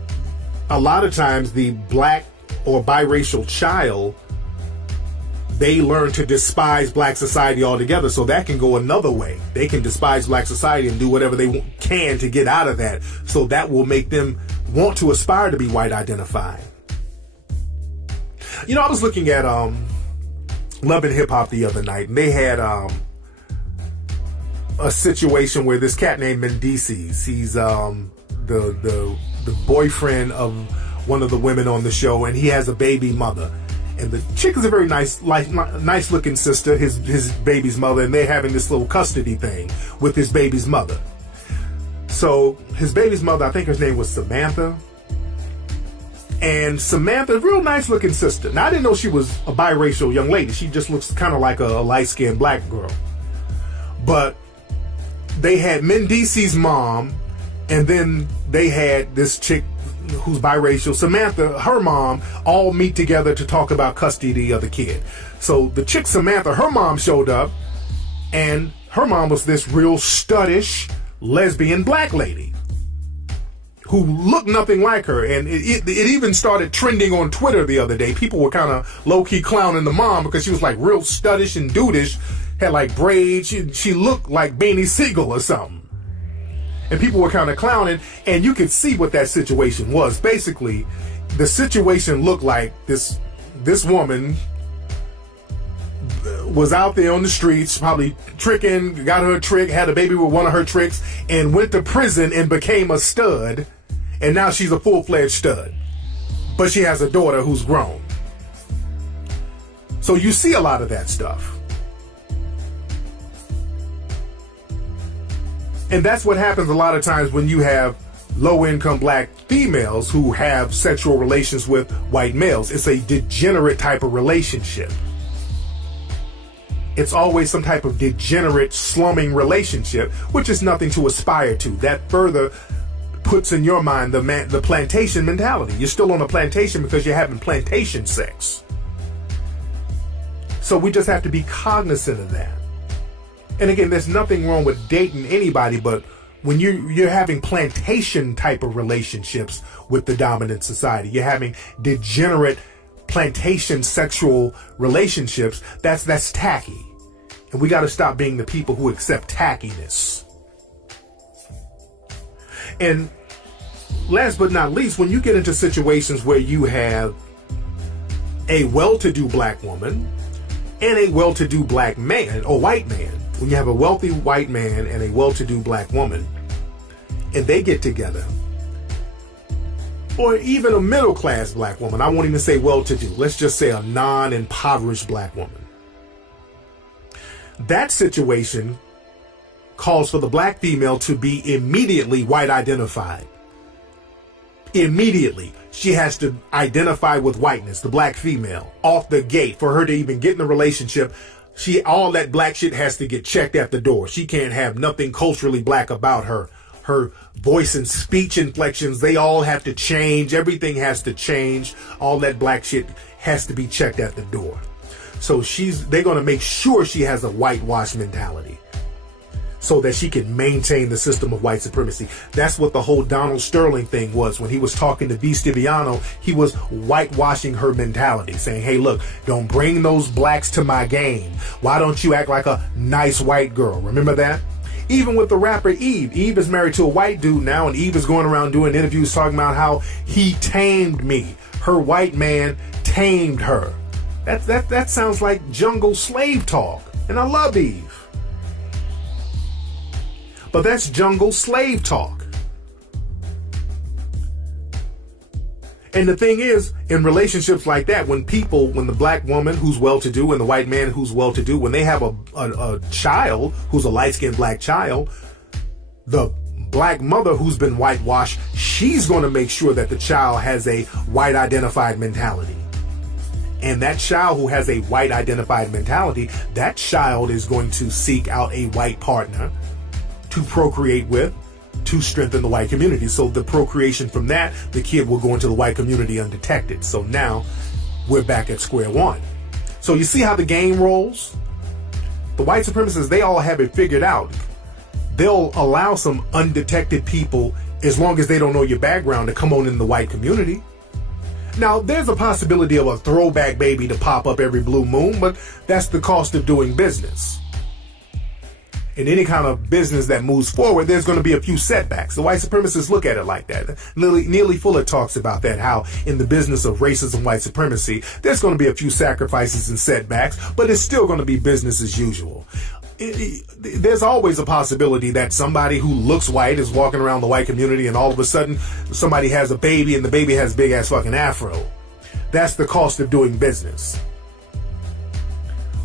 a lot of times the black or biracial child, they learn to despise black society altogether. So that can go another way. They can despise black society and do whatever they can to get out of that. So that will make them want to aspire to be white identified. You know, I was looking at Love and Hip Hop the other night, and they had a situation where this cat named Mendices, he's the boyfriend of one of the women on the show, and he has a baby mother. And the chick is a very nice looking sister, his baby's mother, and they're having this little custody thing with his baby's mother. So his baby's mother, I think her name was Samantha. And Samantha, real nice looking sister. Now, I didn't know she was a biracial young lady. She just looks kind of like a light-skinned black girl. But they had Mendices' mom, and then they had this chick who's biracial, Samantha, her mom, all meet together to talk about custody of the kid. So the chick Samantha, her mom showed up, and her mom was this real studdish lesbian black lady who looked nothing like her. And it even started trending on Twitter the other day. People were kind of low-key clowning the mom because she was like real studdish and dudish, had like braids. She looked like Beanie Siegel or something. And people were kind of clowning, and you could see what that situation was. Basically, the situation looked like this woman was out there on the streets, probably tricking, got her trick, had a baby with one of her tricks, and went to prison and became a stud. And now she's a full-fledged stud. But she has a daughter who's grown. So you see a lot of that stuff. And that's what happens a lot of times when you have low-income black females who have sexual relations with white males. It's a degenerate type of relationship. It's always some type of degenerate, slumming relationship, which is nothing to aspire to. That further puts in your mind the plantation mentality. You're still on a plantation because you're having plantation sex. So we just have to be cognizant of that. And again, there's nothing wrong with dating anybody, but when you're having plantation type of relationships with the dominant society, you're having degenerate plantation sexual relationships, that's tacky. And we got to stop being the people who accept tackiness. And last but not least, when you get into situations where you have a well-to-do black woman and a well-to-do black man or white man, when you have a wealthy white man and a well-to-do black woman, and they get together, or even a middle-class black woman, I won't even say well-to-do, let's just say a non-impoverished black woman. That situation calls for the black female to be immediately white identified. Immediately. She has to identify with whiteness, the black female, off the gate. For her to even get in a relationship, all that black shit has to get checked at the door. She can't have nothing culturally black about her. Her voice and speech inflections, they all have to change. Everything has to change. All that black shit has to be checked at the door. So they're going to make sure she has a whitewash mentality so that she can maintain the system of white supremacy. That's what the whole Donald Sterling thing was. When he was talking to V. Stiviano, he was whitewashing her mentality, saying, hey, look, don't bring those blacks to my game. Why don't you act like a nice white girl? Remember that? Even with the rapper Eve. Eve is married to a white dude now, and Eve is going around doing interviews talking about how he tamed me. Her white man tamed her. That sounds like jungle slave talk. And I love Eve. But that's jungle slave talk. And the thing is, in relationships like that, when the black woman who's well-to-do and the white man who's well-to-do, when they have a child who's a light-skinned black child, the black mother who's been whitewashed, she's going to make sure that the child has a white identified mentality. And that child who has a white identified mentality, that child is going to seek out a white partner to procreate with, to strengthen the white community. So the procreation from that, the kid will go into the white community undetected. So now we're back at square one. So you see how the game rolls? The white supremacists, they all have it figured out. They'll allow some undetected people, as long as they don't know your background, to come on in the white community. Now, there's a possibility of a throwback baby to pop up every blue moon, but that's the cost of doing business. In any kind of business that moves forward, there's going to be a few setbacks. The white supremacists look at it like that. Neely Fuller talks about that, how in the business of racism, white supremacy, there's going to be a few sacrifices and setbacks, but it's still going to be business as usual. There's always a possibility that somebody who looks white is walking around the white community and all of a sudden somebody has a baby and the baby has big ass fucking afro. That's the cost of doing business.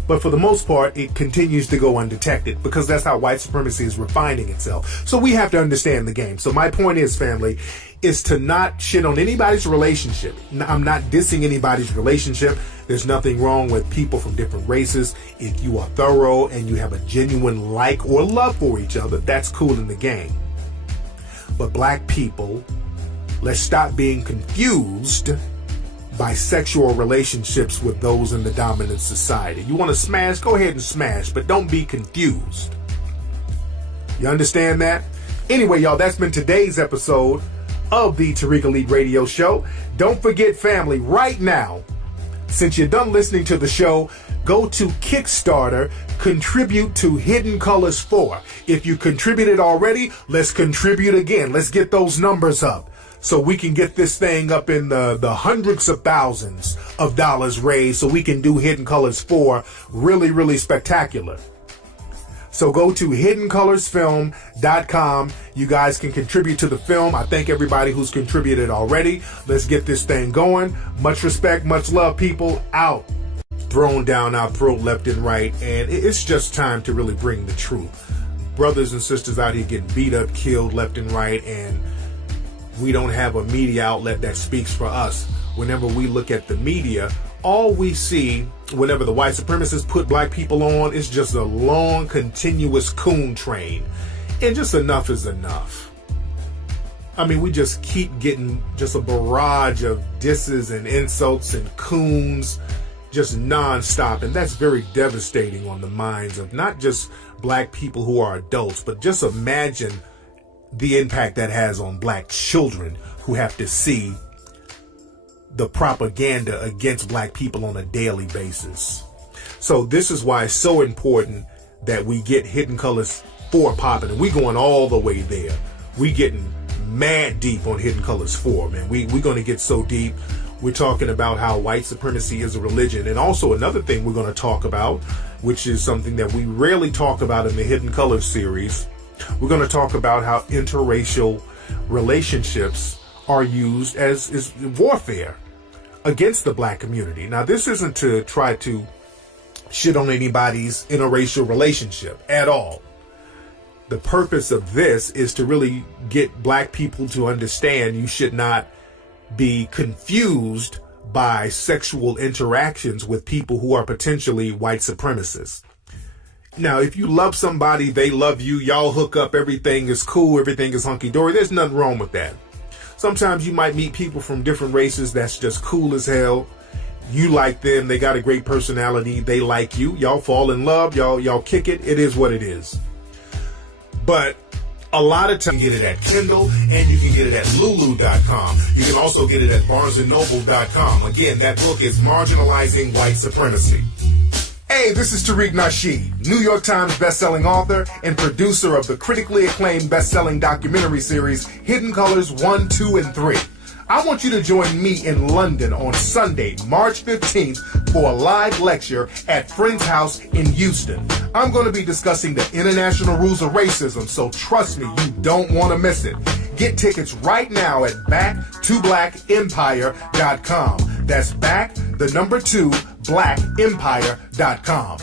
But for the most part, it continues to go undetected because that's how white supremacy is refining itself. So we have to understand the game. So my point is, family, is to not shit on anybody's relationship. I'm not dissing anybody's relationship. There's nothing wrong with people from different races. If you are thorough and you have a genuine like or love for each other, that's cool in the game. But black people, let's stop being confused by sexual relationships with those in the dominant society. You want to smash? Go ahead and smash, but don't be confused. You understand that? Anyway, y'all, that's been today's episode of the Tariq Elite Radio Show. Don't forget, family, right now, since you're done listening to the show, go to Kickstarter, contribute to Hidden Colors 4. If you contributed already, let's contribute again. Let's get those numbers up so we can get this thing up in the hundreds of thousands of dollars raised so we can do Hidden Colors 4 really, really spectacular. So go to hiddencolorsfilm.com. You guys can contribute to the film. I thank everybody who's contributed already. Let's get this thing going. Much respect, much love, people. Out. Thrown down our throat left and right. And it's just time to really bring the truth. Brothers and sisters out here getting beat up, killed left and right. And we don't have a media outlet that speaks for us. Whenever we look at the media, all we see, whenever the white supremacists put black people on, is just a long, continuous coon train. And just enough is enough. I mean, we just keep getting just a barrage of disses and insults and coons just nonstop. And that's very devastating on the minds of not just black people who are adults, but just imagine the impact that has on black children who have to see the propaganda against black people on a daily basis. So this is why it's so important that we get Hidden Colors 4 popping, and we going all the way there. We getting mad deep on Hidden Colors 4, man. We're going to get so deep. We're talking about how white supremacy is a religion. And also another thing we're going to talk about, which is something that we rarely talk about in the Hidden Colors series. We're going to talk about how interracial relationships are used as warfare against the black community. Now, this isn't to try to shit on anybody's interracial relationship at all. The purpose of this is to really get black people to understand you should not be confused by sexual interactions with people who are potentially white supremacists. Now, if you love somebody, they love you, y'all hook up, everything is cool, everything is hunky-dory, there's nothing wrong with that. Sometimes you might meet people from different races that's just cool as hell. You like them, they got a great personality, they like you, y'all fall in love, y'all kick it, it is what it is. But a lot of times you can get it at Kindle and you can get it at Lulu.com. You can also get it at BarnesandNoble.com. Again, that book is Marginalizing White Supremacy. Hey, this is Tariq Nasheed, New York Times bestselling author and producer of the critically acclaimed bestselling documentary series Hidden Colors 1, 2, and 3. I want you to join me in London on Sunday, March 15th for a live lecture at Friend's House in Houston. I'm going to be discussing the international rules of racism, so trust me, you don't want to miss it. Get tickets right now at back2blackempire.com. That's back2blackempire.com.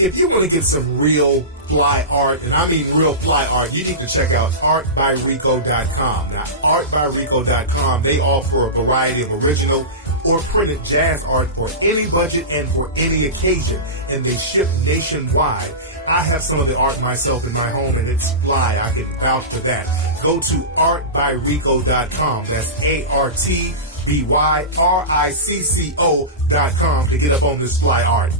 If you want to get some real fly art, and I mean real fly art, you need to check out artbyrico.com. Now, artbyrico.com, they offer a variety of original or printed jazz art for any budget and for any occasion, and they ship nationwide. I have some of the art myself in my home, and it's fly. I can vouch for that. Go to artbyrico.com. That's artbyrico.com to get up on this fly art.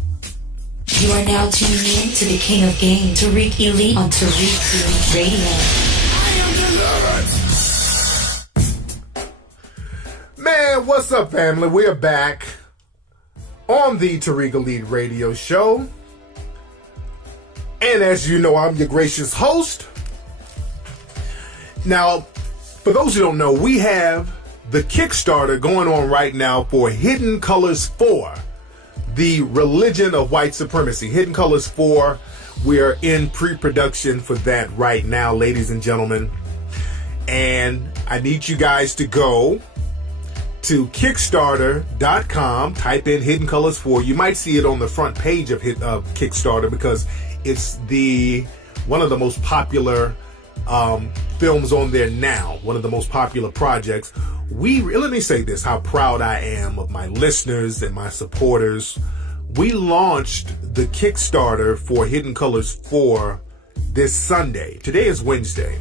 You are now tuned in to the King of Game, Tariq Elite on Tariq Elite Radio. I am delivered. Man, what's up, family? We're back on the Tariq Elite Radio Show. And as you know, I'm your gracious host. Now, for those who don't know, we have the Kickstarter going on right now for Hidden Colors 4. The Religion of White Supremacy. Hidden Colors 4. We are in pre-production for that right now, ladies and gentlemen. And I need you guys to go to Kickstarter.com. Type in Hidden Colors 4. You might see it on the front page of Kickstarter because it's one of the most popular films on there now. One of the most popular projects. Let me say this, how proud I am of my listeners and my supporters. We launched the Kickstarter for Hidden Colors 4 this Sunday. Today is Wednesday.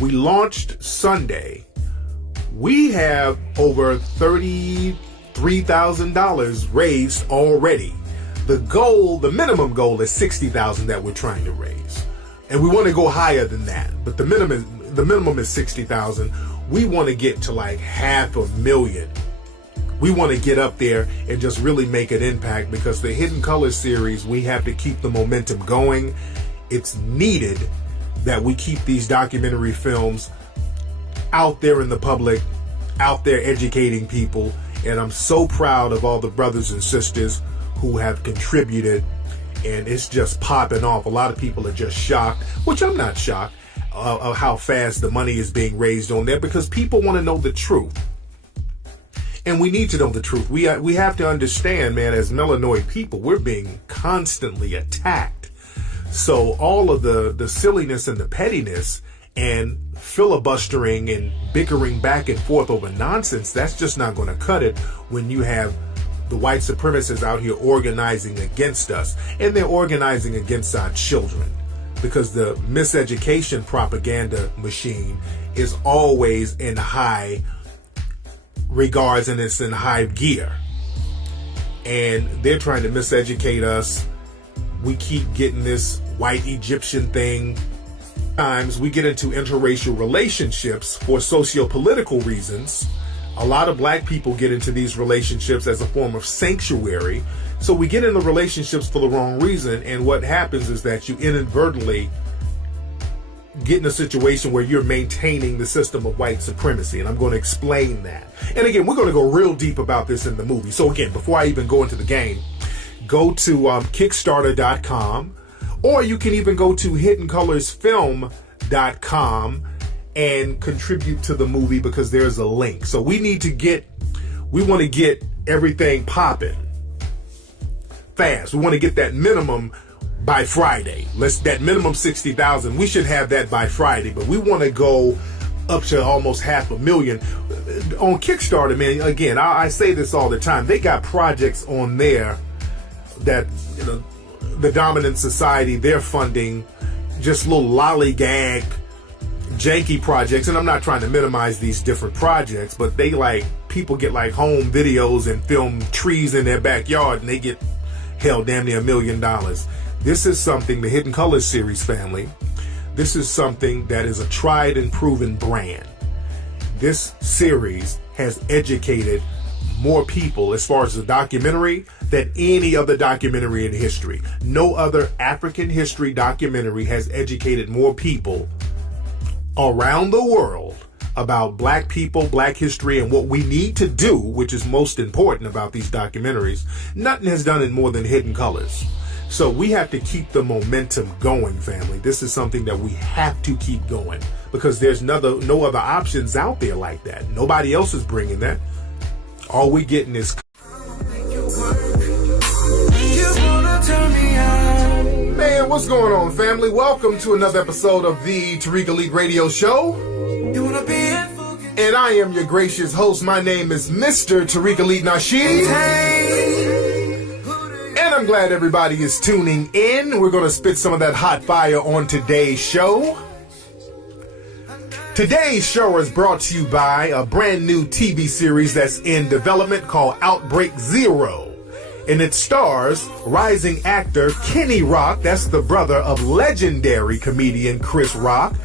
We launched Sunday. We have over $33,000 raised already. The minimum goal is $60,000 that we're trying to raise. And we want to go higher than that. But the minimum is $60,000. We want to get to like $500,000. We want to get up there and just really make an impact because the Hidden Colors series, we have to keep the momentum going. It's needed that we keep these documentary films out there in the public, out there educating people. And I'm so proud of all the brothers and sisters who have contributed. And it's just popping off. A lot of people are just shocked, which I'm not shocked. Of how fast the money is being raised on there because people want to know the truth. And we need to know the truth. We have to understand, man, as melanoid people, we're being constantly attacked. So all of the silliness and the pettiness and filibustering and bickering back and forth over nonsense, that's just not going to cut it when you have the white supremacists out here organizing against us. And they're organizing against our children. Because the miseducation propaganda machine is always in high regards and it's in high gear. And they're trying to miseducate us. We keep getting this white Egyptian thing. Sometimes we get into interracial relationships for socio-political reasons. A lot of black people get into these relationships as a form of sanctuary. So we get into relationships for the wrong reason, and what happens is that you inadvertently get in a situation where you're maintaining the system of white supremacy, and I'm going to explain that. And again, we're going to go real deep about this in the movie. So again, before I even go into the game, go to Kickstarter.com, or you can even go to HiddenColorsFilm.com and contribute to the movie because there's a link. So we want to get everything popping fast. We want to get that minimum by Friday. That minimum 60,000. We should have that by Friday, but we want to go up to almost $500,000 on Kickstarter, man. Again, I say this all the time. They got projects on there that, the dominant society, they're funding just little lollygag janky projects, and I'm not trying to minimize these different projects, but people get home videos and film trees in their backyard, and they get held damn near $1 million. This is something, the Hidden Colors series family, this is something that is a tried and proven brand. This series has educated more people as far as the documentary than any other documentary in history. No other African history documentary has educated more people around the world about black people, black history, and what we need to do, which is most important about these documentaries. Nothing has done it more than Hidden Colors. So we have to keep the momentum going, family. This is something that we have to keep going because there's no other options out there like that. Nobody else is bringing that. All we getting is... Man, what's going on, family? Welcome to another episode of the Tariq Elite Radio Show. And I am your gracious host. My name is Mr. Tariq Elite Nasheed. And I'm glad everybody is tuning in. We're going to spit some of that hot fire on today's show. Today's show is brought to you by a brand new TV series that's in development called Outbreak Zero. And it stars rising actor Kenny Rock, that's the brother of legendary comedian Chris Rock.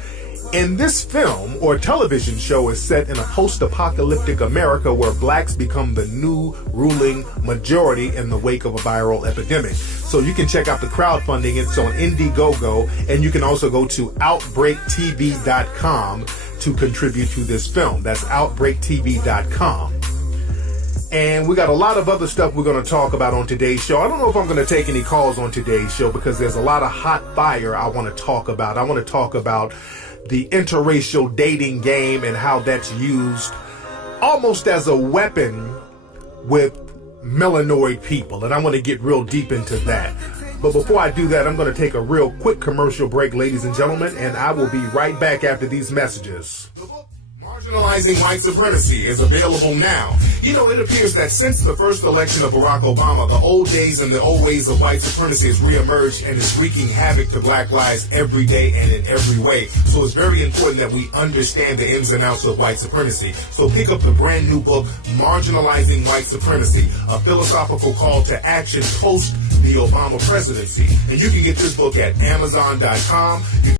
And this film or television show is set in a post-apocalyptic America where blacks become the new ruling majority in the wake of a viral epidemic. So you can check out the crowdfunding. It's on Indiegogo, and you can also go to OutbreakTV.com to contribute to this film. That's OutbreakTV.com. And we got a lot of other stuff we're going to talk about on today's show. I don't know if I'm going to take any calls on today's show because there's a lot of hot fire I want to talk about. I want to talk about the interracial dating game and how that's used almost as a weapon with melanoid people. And I want to get real deep into that. But before I do that, I'm going to take a real quick commercial break, ladies and gentlemen, and I will be right back after these messages. Marginalizing White Supremacy is available now. You know, it appears that since the first election of Barack Obama, the old days and the old ways of white supremacy has reemerged and is wreaking havoc to black lives every day and in every way. So it's very important that we understand the ins and outs of white supremacy. So pick up the brand new book, Marginalizing White Supremacy, a philosophical call to action post the Obama presidency. And you can get this book at Amazon.com.